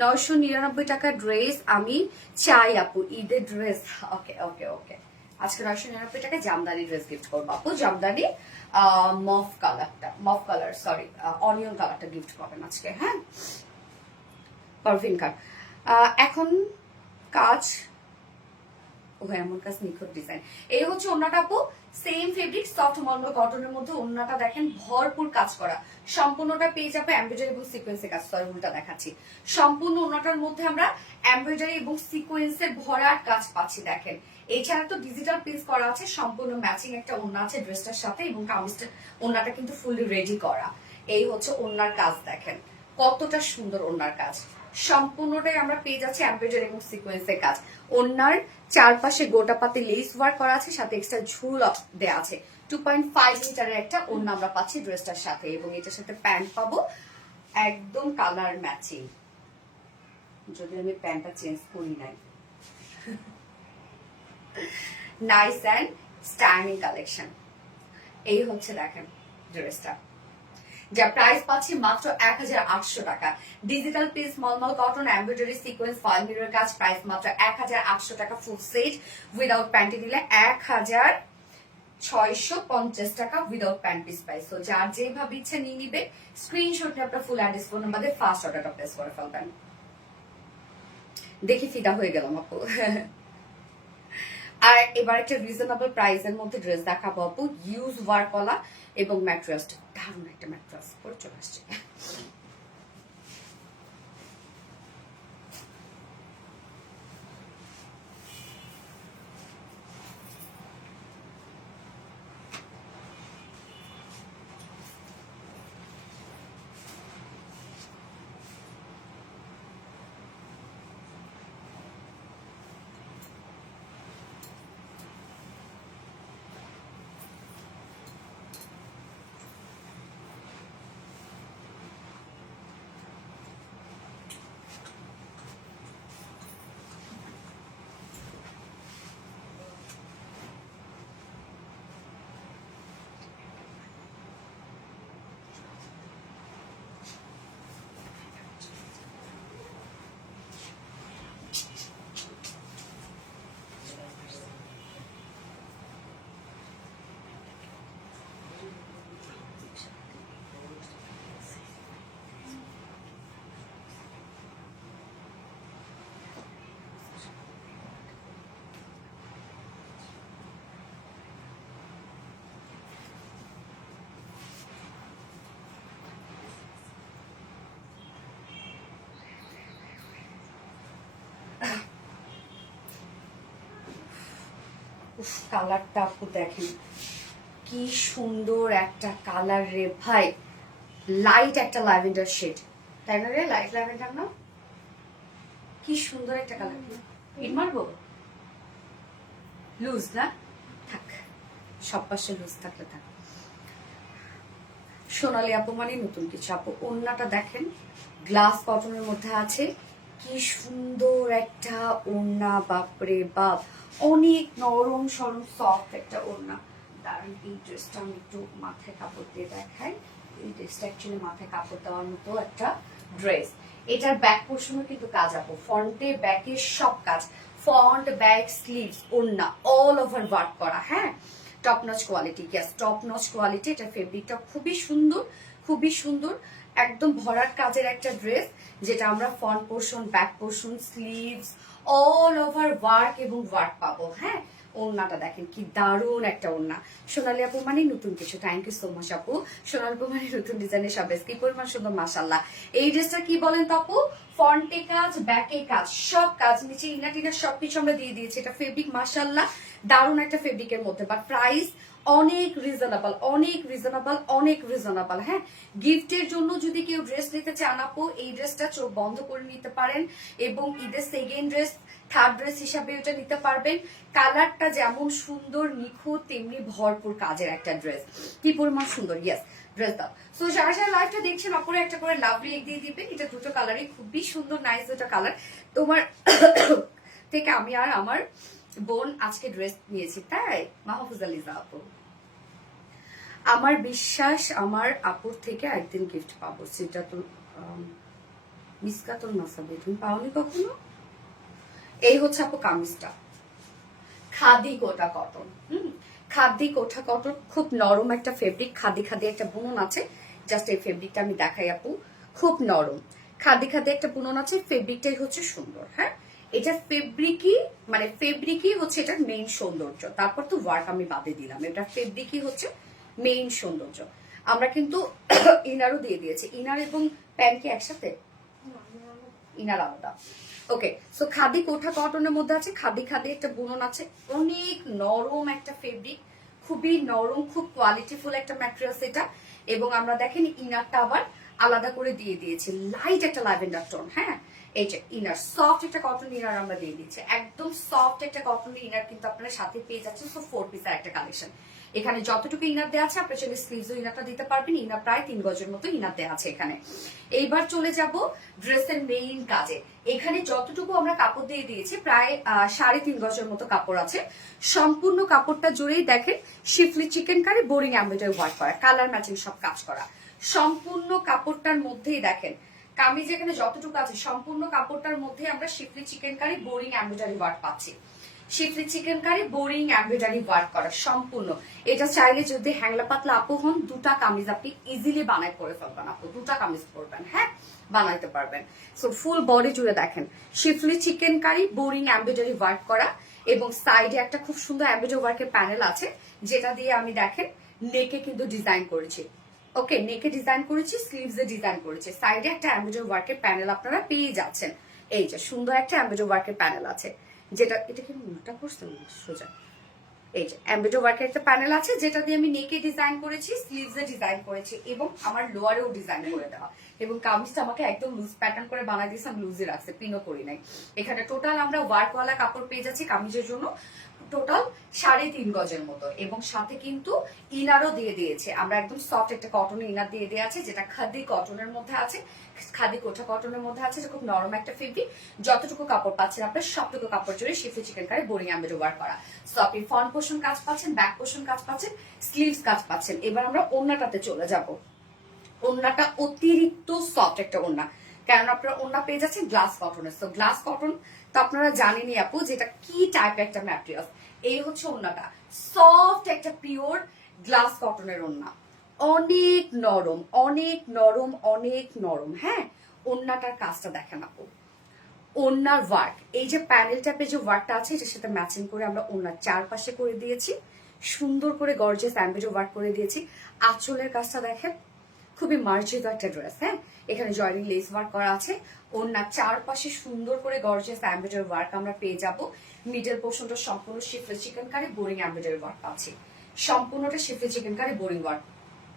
999 টাকা ড্রেস আমি চাই আপু, ঈদের ড্রেস। ওকে ওকে ওকে, আজকে 999 টাকা জামদানি ড্রেস গিফট করবো আপু। জামদানি মফ কালারটা, মফ কালার সরি অনিয়ন কালারটা গিফট করবেন আজকে। হ্যাঁ, পারভিন খান। এখন কাজ, ও এমন কাজ, নিখুঁত ডিজাইন। এই হচ্ছে ওড়নাটা আপু, সেম ফেব্রিক সফট মলমল কটনের মধ্যে। ওড়নাটা দেখেন ভরপুর কাজ করা, সম্পূর্ণটা পেয়ে যাবে এমব্রয়ডারি এবং সিকোয়েন্সের কাজ। সরি উল্টা দেখাচ্ছি, সম্পূর্ণ ওড়নাটার মধ্যে আমরা এমব্রয়ডারি এবং সিকোয়েন্সের ভরাট কাজ পাচ্ছি। দেখেন এছাড়া তো ডিজিটাল প্রিন্ট করা আছে, সম্পূর্ণ ম্যাচিং একটা ওড়না আছে ড্রেসটার সাথে, এবং কামিজটা ওড়নাটা কিন্তু ফুললি রেডি করা। এই হচ্ছে ওড়নার কাজ, দেখেন কতটা সুন্দর ওড়নার কাজ। সম্পূর্ণটাই আমরা পেয়ে যাচ্ছি এমব্রয়ডারি এবং সিকোয়েন্সের কাজ। ওড়নার চারপাশে গোটা পাতে লেস ওয়ার্ক করা আছে, সাথে এক্সট্রা ঝুল দেওয়া আছে। 2.5 মিটারের একটা ওড়না আমরা পাচ্ছি ড্রেসটার সাথে, এবং এটার সাথে প্যান্ট পাবো একদম কালার ম্যাচিং, যদি আমি প্যান্টটা চেঞ্জ করি নাই। Nice and styling collection. এই হচ্ছে দেখেন ড্রেসটা, যা প্রাইস পাচ্ছি মাত্র 1800 টাকা। Digital piece mulmul cotton embroidery sequence foil mirror কাজ, প্রাইস মাত্র 1800 টাকা। ফুল সেট উইদাউট প্যান্টি দিলে 650 টাকা উইদাউট প্যান্ট পিস প্রাইস। তো যার যেভাবে ইচ্ছা নিয়ে নিবে, স্ক্রিনশট নিয়ে আপনার ফুল অ্যাড্রেস ফোন নাম্বার দিয়ে ফার্স্ট অর্ডারটা প্লেস করে ফেলবেন। দেখি ফিদা হয়ে গেলাম আপু। আর এবার একটা রিজনেবল প্রাইসের মধ্যে ড্রেস দেখাবো আপু, ইউজ ওয়ার্কওয়ালা এবং ম্যাট্রেস, দারুণ একটা ম্যাট্রেস পরে চলে আসছে। কালারটা আপু দেখেন কি সুন্দর একটা কালার রে ভাই, লাইট একটা ল্যাভেন্ডার শেড, তাই না রে? লাইট ল্যাভেন্ডার না, কি সুন্দর একটা কালার। ইট মারবো, লুজ না থাক, সব পাশে লুজ থাকলে থাক। সোনালি আপু মানে নতুন কিছু আপু, ওড়নাটা দেখেন গ্লাস কটনের মধ্যে আছে, কি সুন্দর একটা ওড়না, বাপরে বাপ, অনেক নরম সরম সফট একটা ওড়না। দারুণ। এই ড্রেসটা আমি একটু মাথায় কাপড় দিয়ে দেখাই। এই ড্রেসটা অ্যাকচুয়ালি মাথায় কাপড় দেওয়ার মতো একটা ড্রেস। এটার ব্যাক পোর্শনও কিন্তু কাজ আপু, ফ্রন্টে ব্যাকে সব কাজ, ফ্রন্ট ব্যাক স্লিভস ওড়না অল ওভার ওয়ার্ক করা। হ্যাঁ, top notch quality, yes top notch quality. এটা ফেব্রিকটা খুবই সুন্দর, খুবই সুন্দর, একদম ভরাট কাজের একটা ড্রেস, যেটা আমরা front portion, back portion, sleeves all over work এবং ওয়ার্ক পাবো। হ্যাঁ, ওড়নাটা দেখেন কি দারুণ একটা ওড়না। সোনালি আপু মানে নতুন কিছু, থ্যাংক ইউ সো মাচ আপু। সোনালি আপু মানে নতুন ডিজাইনের সব কি পরিমাণ সুন্দর, মাশাআল্লাহ। এই ড্রেসটা কি বলেন তো আপু, ফ্রন্টে কাজ, ব্যাকে কাজ, সব কাজ, নিচে ইনা টিনা সবকিছু আমরা দিয়ে দিয়েছি। এটা ফেব্রিক মাশাআল্লাহ দারুণ একটা ফেব্রিকের মধ্যে, বাট প্রাইস অনেক রিজনেবল, অনেক রিজনেবল, অনেক রিজনেবল। হ্যাঁ, গিফটের জন্য যদি কেউ ড্রেস নিতে চান আপু, এই ড্রেসটা চোখ বন্ধ করে নিতে পারেন এবং ঈদের সেকেন্ড ড্রেস, থার্ড ড্রেস হিসাবে এটা নিতে পারবেন। কালারটা যেমন সুন্দর নিখুঁত, তেমনি ভরপুর কাজের একটা ড্রেস, কি পরিমাণ সুন্দর। ইয়েস, ড্রেস দাও। সো যারা যারা লাইভটা দেখছেন অপরে একটা করে লাভলি এগ দিয়ে দিবেন। এটা দুটো কালারই খুবই সুন্দর, নাইস দুটো কালার। তোমার থেকে আমি আর আমার বোন আজকে ড্রেস নিয়েছি, তাই মাহফুজা লিজা আপু। আমার বিশ্বাস আমার আপুর থেকে একদিন গিফট পাবো, সেটা তো মিসকাতুল নাসাবে, তুমি পাওনি কখনো? এই হচ্ছে আপু কামিজটা, খাদি কোটা কটন। খাদি কোটা কটন, খুব নরম একটা ফেব্রিক, খাদি খাদি একটা বুনন আছে। জাস্ট এই ফেব্রিকটা আমি দেখাই আপু, খুব নরম, খাদি খাদি একটা বুনন আছে, ফেব্রিকটাই হচ্ছে সুন্দর। হ্যাঁ, এটা ফেব্রিকই হচ্ছে এটার মেইন সৌন্দর্য। তারপর তো ওয়ার্ক আমি বাদে দিলাম, এটা ফেব্রিকই হচ্ছে মেইন সৌন্দর্য। আমরা কিন্তু ইনারও দিয়ে দিয়েছি, ইনার এবং প্যান্ট কি একসাথে? ইনার আলাদা। ওকে, সো খাদি কোঠা কটনের মধ্যে আছে, খাদি খাদি একটা বুনন আছে, অনেক নরম একটা ফেব্রিক, খুবই নরম, খুব কোয়ালিটিফুল একটা ম্যাটেরিয়ালস এটা। এবং আমরা দেখেন ইনারটা আবার আলাদা করে দিয়ে দিয়েছি, লাইট একটা ল্যাভেন্ডার টোন। হ্যাঁ, এই যে ইনার সফট একটা কটন ইনার আমরা দিয়ে দিচ্ছি, একদম সফট একটা কটন ইনার কিন্তু আপনারা সাথে পেয়ে যাচ্ছেন। সো 4 পিসের একটা কালেকশন। এখানে যতটুকু ইনার দেওয়া আছে আপনি চলে স্লিভস ইনারটা দিতে পারবেন। ইনার প্রায় 3 গজের মতো ইনার দেওয়া আছে এখানে। এইবার চলে যাব ড্রেসের মেইন কাজে। এখানে যতটুকু আমরা কাপড় দিয়ে দিয়েছি প্রায় 3.5 গজের মতো কাপড় আছে। সম্পূর্ণ কাপড়টা জুড়েই দেখেন schiffli chikankari boring embroidery work করা, কালার ম্যাচিং সব কাজ করা। সম্পূর্ণ কাপড়টার মধ্যেই দেখেন কামিজ এখানে যতটুকু আছে সম্পূর্ণ কাপড়টার মধ্যে আমরা schiffli chikankari boring embroidery work পাচ্ছি। Schiffli chikankari boring embroidery work করা সম্পূর্ণ। এটা চাইলে যদি হ্যাংলা পাতলা আপু হন, দুটা কামিজ আপনি ইজিলি বানাই করে ফেলবেন আপু, দুটা কামিজ পরবেন, হ্যাঁ বানাইতে পারবেন। সো ফুল বডি জুড়ে দেখেন schiffli chikankari boring embroidery work করা, এবং সাইডে একটা খুব সুন্দর এমব্রয়ডারি ওয়ার্কের প্যানেল আছে, যেটা দিয়ে আমি দেখেন নেকে কিন্তু ডিজাইন করেছি। ওকে, নেকে ডিজাইন করেছি, স্লিভস এ ডিজাইন করেছি, সাইডে একটা এমব্রয়ডারি ওয়ার্কের প্যানেল আপনারা পেয়ে যাচ্ছেন। এই যে সুন্দর একটা এমব্রয়ডারি ওয়ার্কের প্যানেল আছে, যেটা এটা কি উল্টা করছে সোজা। এই যে এমব্রয়ডারি ওয়ার্কের একটা প্যানেল আছে, যেটা দিয়ে আমি নেকে ডিজাইন করেছি, স্লিভস এ ডিজাইন করেছি, এবং আমার লোয়ারেও ডিজাইন করে দেওয়া। এবং কামিজটা আমাকে একদম লুজ প্যাটার্ন করে বানাই দিয়েছে, আমি লুজে রাখছে, পিনও করি নাই। এখানে টোটাল আমরা ওয়ার্কওয়ালা কাপড় পেয়ে যাচ্ছি কামিজের জন্য, টোটাল 3.5 গজের মতো, এবং সাথে কিন্তু ইনারও দিয়ে দিয়েছে আমরা, একদম সফট একটা কটনের ইনার দিয়ে দেওয়া আছে, যেটা খাদি কটনের মধ্যে আছে, খাদি কোঠা কটনের মধ্যে আছে, খুব নরম একটা ফেব্রিক। যতটুকু কাপড় পাচ্ছেন আপনার সবটুকু কাপড় জুড়ে schiffli chikankari boring embroidery work করা। সো আপনি ফ্রন্ট পোর্শন কাজ পাচ্ছেন, ব্যাক পোর্শন কাজ পাচ্ছেন, স্লিভস কাজ পাচ্ছেন। এবার আমরা ওড়নাটাতে চলে যাব। ওড়নাটা অতিরিক্ত সফট একটা ওড়না, কারণ আপনারা ওড়না পেয়ে যাচ্ছেন গ্লাস কটনের। সো গ্লাস কটন তো আপনারা জানেনই আপু যেটা কি টাইপের একটা ম্যাটেরিয়াল। এই হচ্ছে ওড়নাটা, সফট একটা পিওর গ্লাস কটনের ওড়না, অনেক নরম অনেক নরম অনেক নরম। হ্যাঁ, ওড়নাটার কাজটা দেখেন আপু, ওড়নার ওয়ার্ক, এই যে প্যানেল টাইপের যে ওয়ার্কটা আছে এটার সাথে ম্যাচিং করে আমরা ওড়নার চারপাশে করে দিয়েছি, সুন্দর করে গর্জিয়াস এমব্রয়ডারি ওয়ার্ক করে দিয়েছি। আঁচলের কাজটা দেখেন, খুবই মার্জিত একটা ড্রেস। হ্যাঁ, এখানে জয়নিং লেস ওয়ার্ক করা আছে, ওড়নার চারপাশে সুন্দর করে গর্জিয়াস এমব্রয়ডারি ওয়ার্ক আমরা পেয়ে যাব। মিডল পোর্শনটা সম্পূর্ণ schiffli chikankari boring embroidery work আছে, সম্পূর্ণটা schiffli chikankari boring work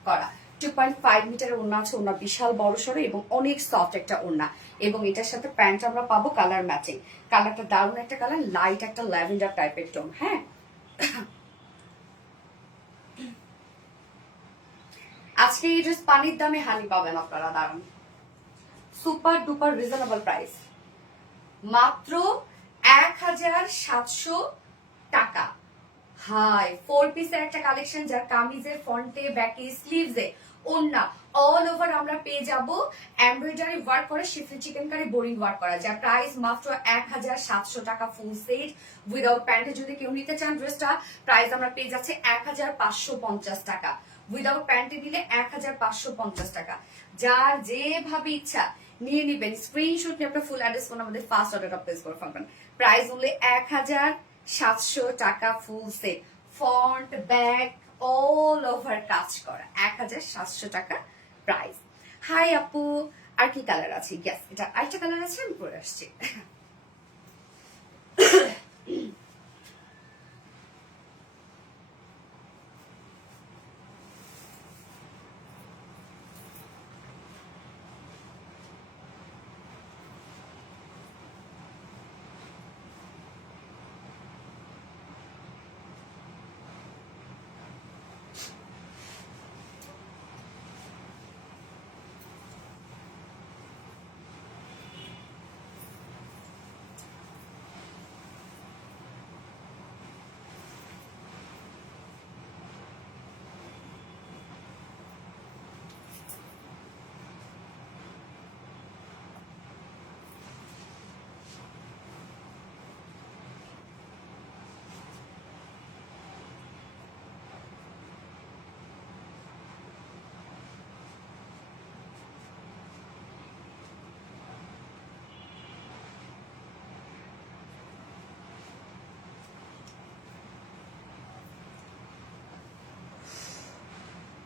করা। 2.5 মিটারের ওড়না আছে, ওড়না বিশাল বড় সড়ো এবং অনেক সফট একটা ওড়না, এবং এটার সাথে প্যান্ট আমরা পাবো কালার ম্যাচিং। কালারটা দারুণ একটা কালার, লাইট একটা ল্যাভেন্ডার টাইপের টোন। হ্যাঁ, আজকে এই ড্রেস পানির দামে হানি পাবেন আপনারা, দারুণ সুপার ডুপার রিজনেবল প্রাইস, মাত্র 1700 টাকা। হাই, 4 পিসের একটা কালেকশন, যার কামিজের ফ্রন্টে ব্যাকে স্লিভসে ওন্না অল ওভার আমরা পেয়ে যাব এমব্রয়ডারি ওয়ার্ক করে শিফলি চিকেন কারি বোরিং ওয়ার্ক করা, যার প্রাইস মাত্র 1700 টাকা ফুল সেট উইদাউট প্যান্টে। যদি কেউ নিতে চান ড্রেসটা, প্রাইস আমরা পেয়ে যাচ্ছে 1550 টাকা, উইদাউট প্যান্টে দিলে 1550 টাকা। যার যেভাবে ইচ্ছা নিয়ে নিবেন, স্ক্রিনশট নিয়ে আপনার ফুল অ্যাড্রেস ফোন আমাদের ফার্স্ট অর্ডারটা প্লেস করে ফেলবেন। প্রাইস হলে 1700 টাকা full set, front back all over কাজ করা, 1700 টাকা প্রাইস। হাই আপু, আর কি কালার আছে? ইয়েস, এটা আরেকটা কালার আছে, আমি পরে আসছি।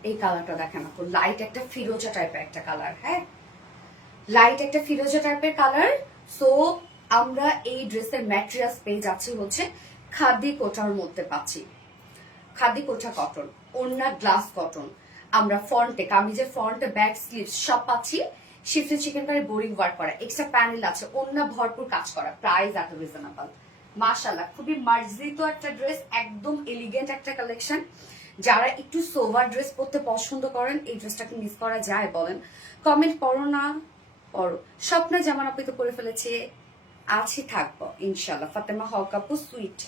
এই কালারটা দেখেন আপু, লাইট একটা ফিরোজা টাইপের একটা কালার। হ্যাঁ, লাইট একটা ফিরোজা টাইপের কালার। সো আমরা এই ড্রেসের ম্যাটেরিয়ালস পেয়ে যাচ্ছি হচ্ছে খাদি কোটার মধ্যে পাচ্ছি, খাদি কোটা কটন, ওড়না গ্লাস কটন। আমরা ফ্রন্টে কামিজের ফ্রন্টে ব্যাক স্লিভ সব পাচ্ছি schiffli chikankari boring work করা, এক্সট্রা প্যানেল আছে, ওড়না ভরপুর কাজ করা, প্রাইস এত রিজনেবল। মাশাআল্লাহ, খুবই মার্জিত একটা ড্রেস, একদম এলিগেন্ট একটা কালেকশন। যারা একটু সোভার ড্রেস পরতে পছন্দ করেন, এই ড্রেসটাকে মিস করা যায় বলেন? কমেন্ট করো না, করো। স্বপ্না জামান আপু তো করে ফেলেছে, আছি থাকবো ইনশাল্লাহ। ফাতেমা হক আপু সুইট,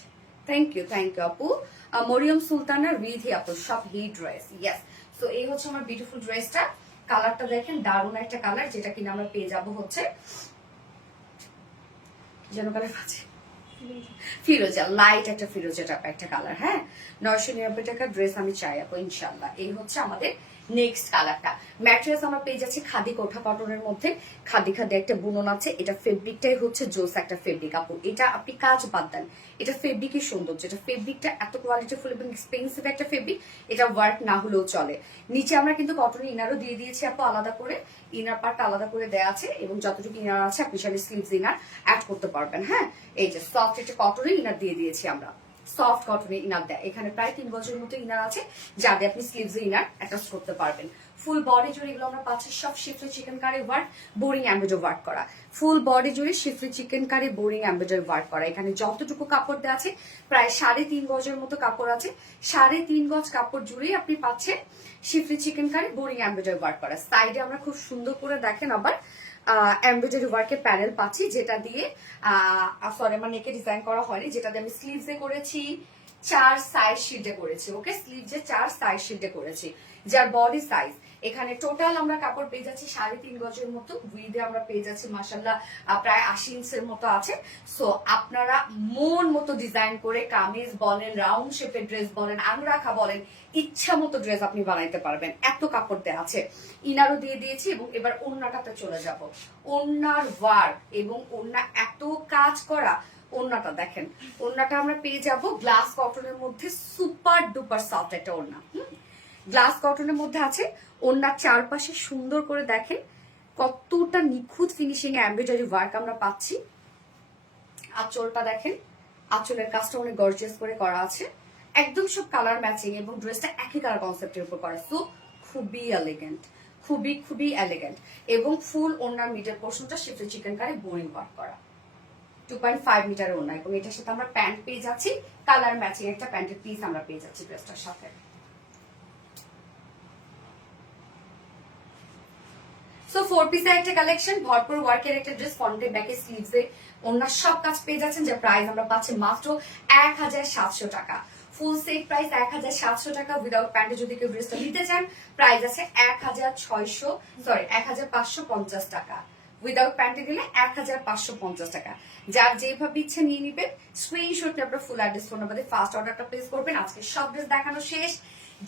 থ্যাংক ইউ আপু। মরিয়ম সুলতানা, রিধি আপু, সব হি ড্রেস। ইয়েস, সো এই হচ্ছে আমার বিউটিফুল ড্রেসটা। কালারটা দেখেন, দারুণ একটা কালার, যেটা কিনা আমরা পেয়ে যাবো হচ্ছে যেন কালার আছে ফিরোজা, লাইট একটা ফিরোজা টাইপ একটা কালার। হ্যাঁ, 999 টাকার ড্রেস আমি চাই আপু ইনশাল্লাহ। এই হচ্ছে আমাদের নেক্সট কালারটা। ম্যাটেরিয়ালস আমরা পেয়ে যাচ্ছি খাদি কোঠা কটনের মধ্যে। খাদি খাদি একটা বুনন আছে। এটা ফেব্রিকটাই হচ্ছে জোস একটা ফেব্রিক আপু। এটা আপনি কাজ বাদ দেন, এটা ফেব্রিকই সৌন্দর্য। এটা ফেব্রিকটা এত কোয়ালিটিফুল এবং এক্সপেন্সিভ একটা ফেব্রিক, এটা ওয়ার্ক না হলেও চলে। নিচে আমরা কিন্তু কটনের ইনারও দিয়ে দিয়েছি আপু আলাদা করে, ইনার পার্ট আলাদা করে দেওয়া আছে এবং যতটুকু ইনার আছে আপনি চাইলে স্লিভস ইনার অ্যাড করতে পারবেন। হ্যাঁ, এই যে সফট একটা কটনের ইনার দিয়ে দিয়েছি আমরা, সফট কটনের ইনার দেয়। এখানে প্রায় 3 গজের মতো ইনার আছে যা দিয়ে আপনি স্লিভস ইনার অ্যাটাচ করতে পারবেন। ফুল বডি জুড়ে এগুলো আমরা পাচ্ছি সব schiffli chikankari work, boring embroidery work করা। ফুল বডি জুড়ে schiffli chikankari boring embroidery work করা। এখানে যতটুকু কাপড় দেওয়া আছে প্রায় 3.5 গজের মতো কাপড় আছে। 3.5 গজ কাপড় জুড়েই আপনি পাচ্ছেন schiffli chikankari boring embroidery work করা। সাইডে আমরা খুব সুন্দর করে দেখেন আবার এমব্রয়ডারি ওয়ার্কের প্যানেল পাচ্ছি, যেটা দিয়ে সরি আমার নেকে ডিজাইন করা হয়নি, যেটা দিয়ে আমি স্লিভসে করেছি, 4 সাইড শিল্ডে করেছি। ওকে, স্লিভসে 4 সাইড শিল্ডে করেছি, যার বডি সাইজ এখানে টোটাল আমরা কাপড় পেয়ে যাচ্ছি 3.5 গজের মতো। উইথে আমরা পেয়ে যাচ্ছি মাশাআল্লাহ প্রায় 80 ইঞ্চের মতো আছে। সো আপনারা মন মতো ডিজাইন করে কামিজ বলেন, রাউন্ড শেপের ড্রেস বলেন, আনুরাখা বলেন, ইচ্ছা মতো ড্রেস আপনি বানাইতে পারবেন। এত কাপড় দেওয়া আছে, ইনারও দিয়ে দিয়েছি। এবং এবার ওড়নাটাতে চলে যাব। ওড়নার ওয়ার্ক এবং ওড়না এত কাজ করা। ওড়নাটা দেখেন, ওড়নাটা আমরা পেয়ে যাব গ্লাস কটনের মধ্যে, সুপার ডুপার সফট একটা ওড়না। গ্লাস কটনের মধ্যে আছে। ওড়নার চারপাশে সুন্দর করে দেখেন কতটা নিখুঁত ফিনিশিং এমব্রয়ডারি ওয়ার্ক আমরা পাচ্ছি। আঁচলটা দেখেন, আঁচলের কাজটা অনেক গর্জিয়াস করে করা আছে, একদম সব কালার ম্যাচিং এবং ড্রেসটা একই কালার কনসেপ্টের উপর করা। সো খুবই এলিগেন্ট, খুবই খুবই এলিগেন্ট। এবং ফুল ওড়নার মিডল পোর্শনটা শিফলি চিকেন কারি বোরিং ওয়ার্ক করা, 2.5 মিটারের ওড়না। এবং এটার সাথে আমরা প্যান্ট পেয়ে যাচ্ছি, কালার ম্যাচিং একটা প্যান্টের পিস আমরা পেয়ে যাচ্ছি ড্রেসটার সাথে। সো 4 পিসের একটা কালেকশন, ভরপুর ওয়ার্কের একটা ড্রেস, ফ্রন্টে ব্যাকে স্লিভসে ওনার সব কাজ পেয়ে যাচ্ছেন। যে প্রাইস আমরা পাচ্ছি মাত্র 1700 টাকা। ফুল সেট প্রাইস 1700 টাকা। উইদাউট প্যান্টে যদি কেউ ড্রেসটা নিতে চান প্রাইস আছে 1550 টাকা। উইদাউট প্যান্টে নিলে 1550 টাকা। যার যেভাবে ইচ্ছা নিয়ে নিবেন, স্ক্রিনশট নিয়ে আপনার ফুল অ্যাড্রেস ফোন নাম্বারে ফার্স্ট অর্ডারটা প্লেস করবেন। আজকে সব ড্রেস দেখানো শেষ,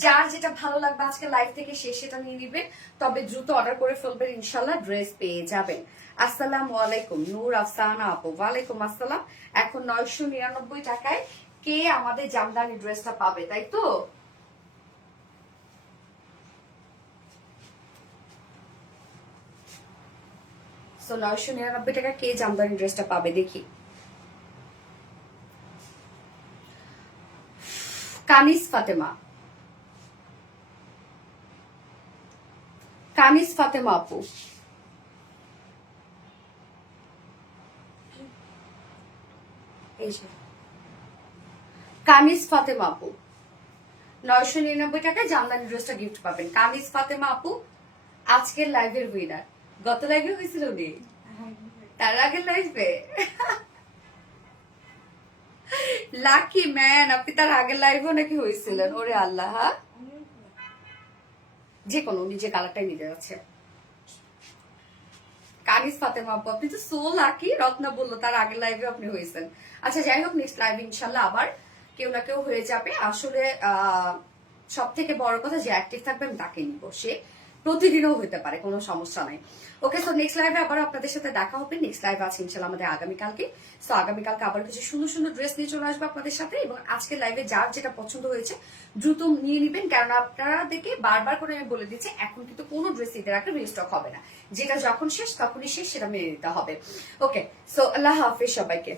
যার যেটা ভালো লাগবে আজকে লাইভ থেকে শেষ সেটা নিয়ে নিবেন। তবে দ্রুত অর্ডার করে ফেলবেন, ইনশাল্লাহ ড্রেস পেয়ে যাবেন। আসসালামু আলাইকুম নূর আফসানা আপু। ওয়ালাইকুম আসসালাম। এখন 999 টাকায় কে আমাদের জামদানি ড্রেসটা পাবে, তাই তো? সো 999 টাকা কে জামদানি ড্রেসটা পাবে দেখি। কানিস ফাতেমা, কানিস ফাতেমা আপু। কানিস ফাতেমা আপু 999 টাকায় জামদানি ড্রেসটা গিফট পাবেন। কানিস ফাতেমা আপু আজকের লাইভের উইনার। গত লাইভে হয়েছিল উনি, তার আগের লাইভে। লাকি ম্যান, আপনি তার আগের লাইভেও নাকি হয়েছিলেন। ওরে আল্লাহ, যে কোনো উনি যে কালারটাই নিতে যাচ্ছে। কানিস ফাতেমা আপু আপনি তো সো লাকি। রত্না বললো তার আগের লাইভে আপনি হয়েছেন। আচ্ছা যাই হোক, নেক্সট লাইভ ইনশাল্লাহ আবার কেউ না কেউ হয়ে যাবে। আসলে সব থেকে বড় কথা যে অ্যাক্টিভ থাকবে আমি তাকে নিব, সে প্রতিদিনও হতে পারে, কোনো সমস্যা নাই। ওকে, সো নেক্সট লাইভে আবার আপনাদের সাথে দেখা হবে। নেক্সট লাইভ আছে ইনশাল্লাহ আমাদের আগামীকালকে। সো আগামীকালকে আবার কিছু সুন্দর সুন্দর ড্রেস নিয়ে চলে আসবো আপনাদের সাথে। এবং আজকের লাইভে যার যেটা পছন্দ হয়েছে দ্রুত নিয়ে নিবেন, কারণ আপনারা দেখে বারবার করে আমি বলে দিচ্ছি এখন কিন্তু কোনো ড্রেস ঈদের আগে রিস্টক হবে না, যেটা যখন শেষ তখনই শেষ, সেটা মেনে নিতে হবে। ওকে, সো আল্লাহ হাফিজ সবাইকে।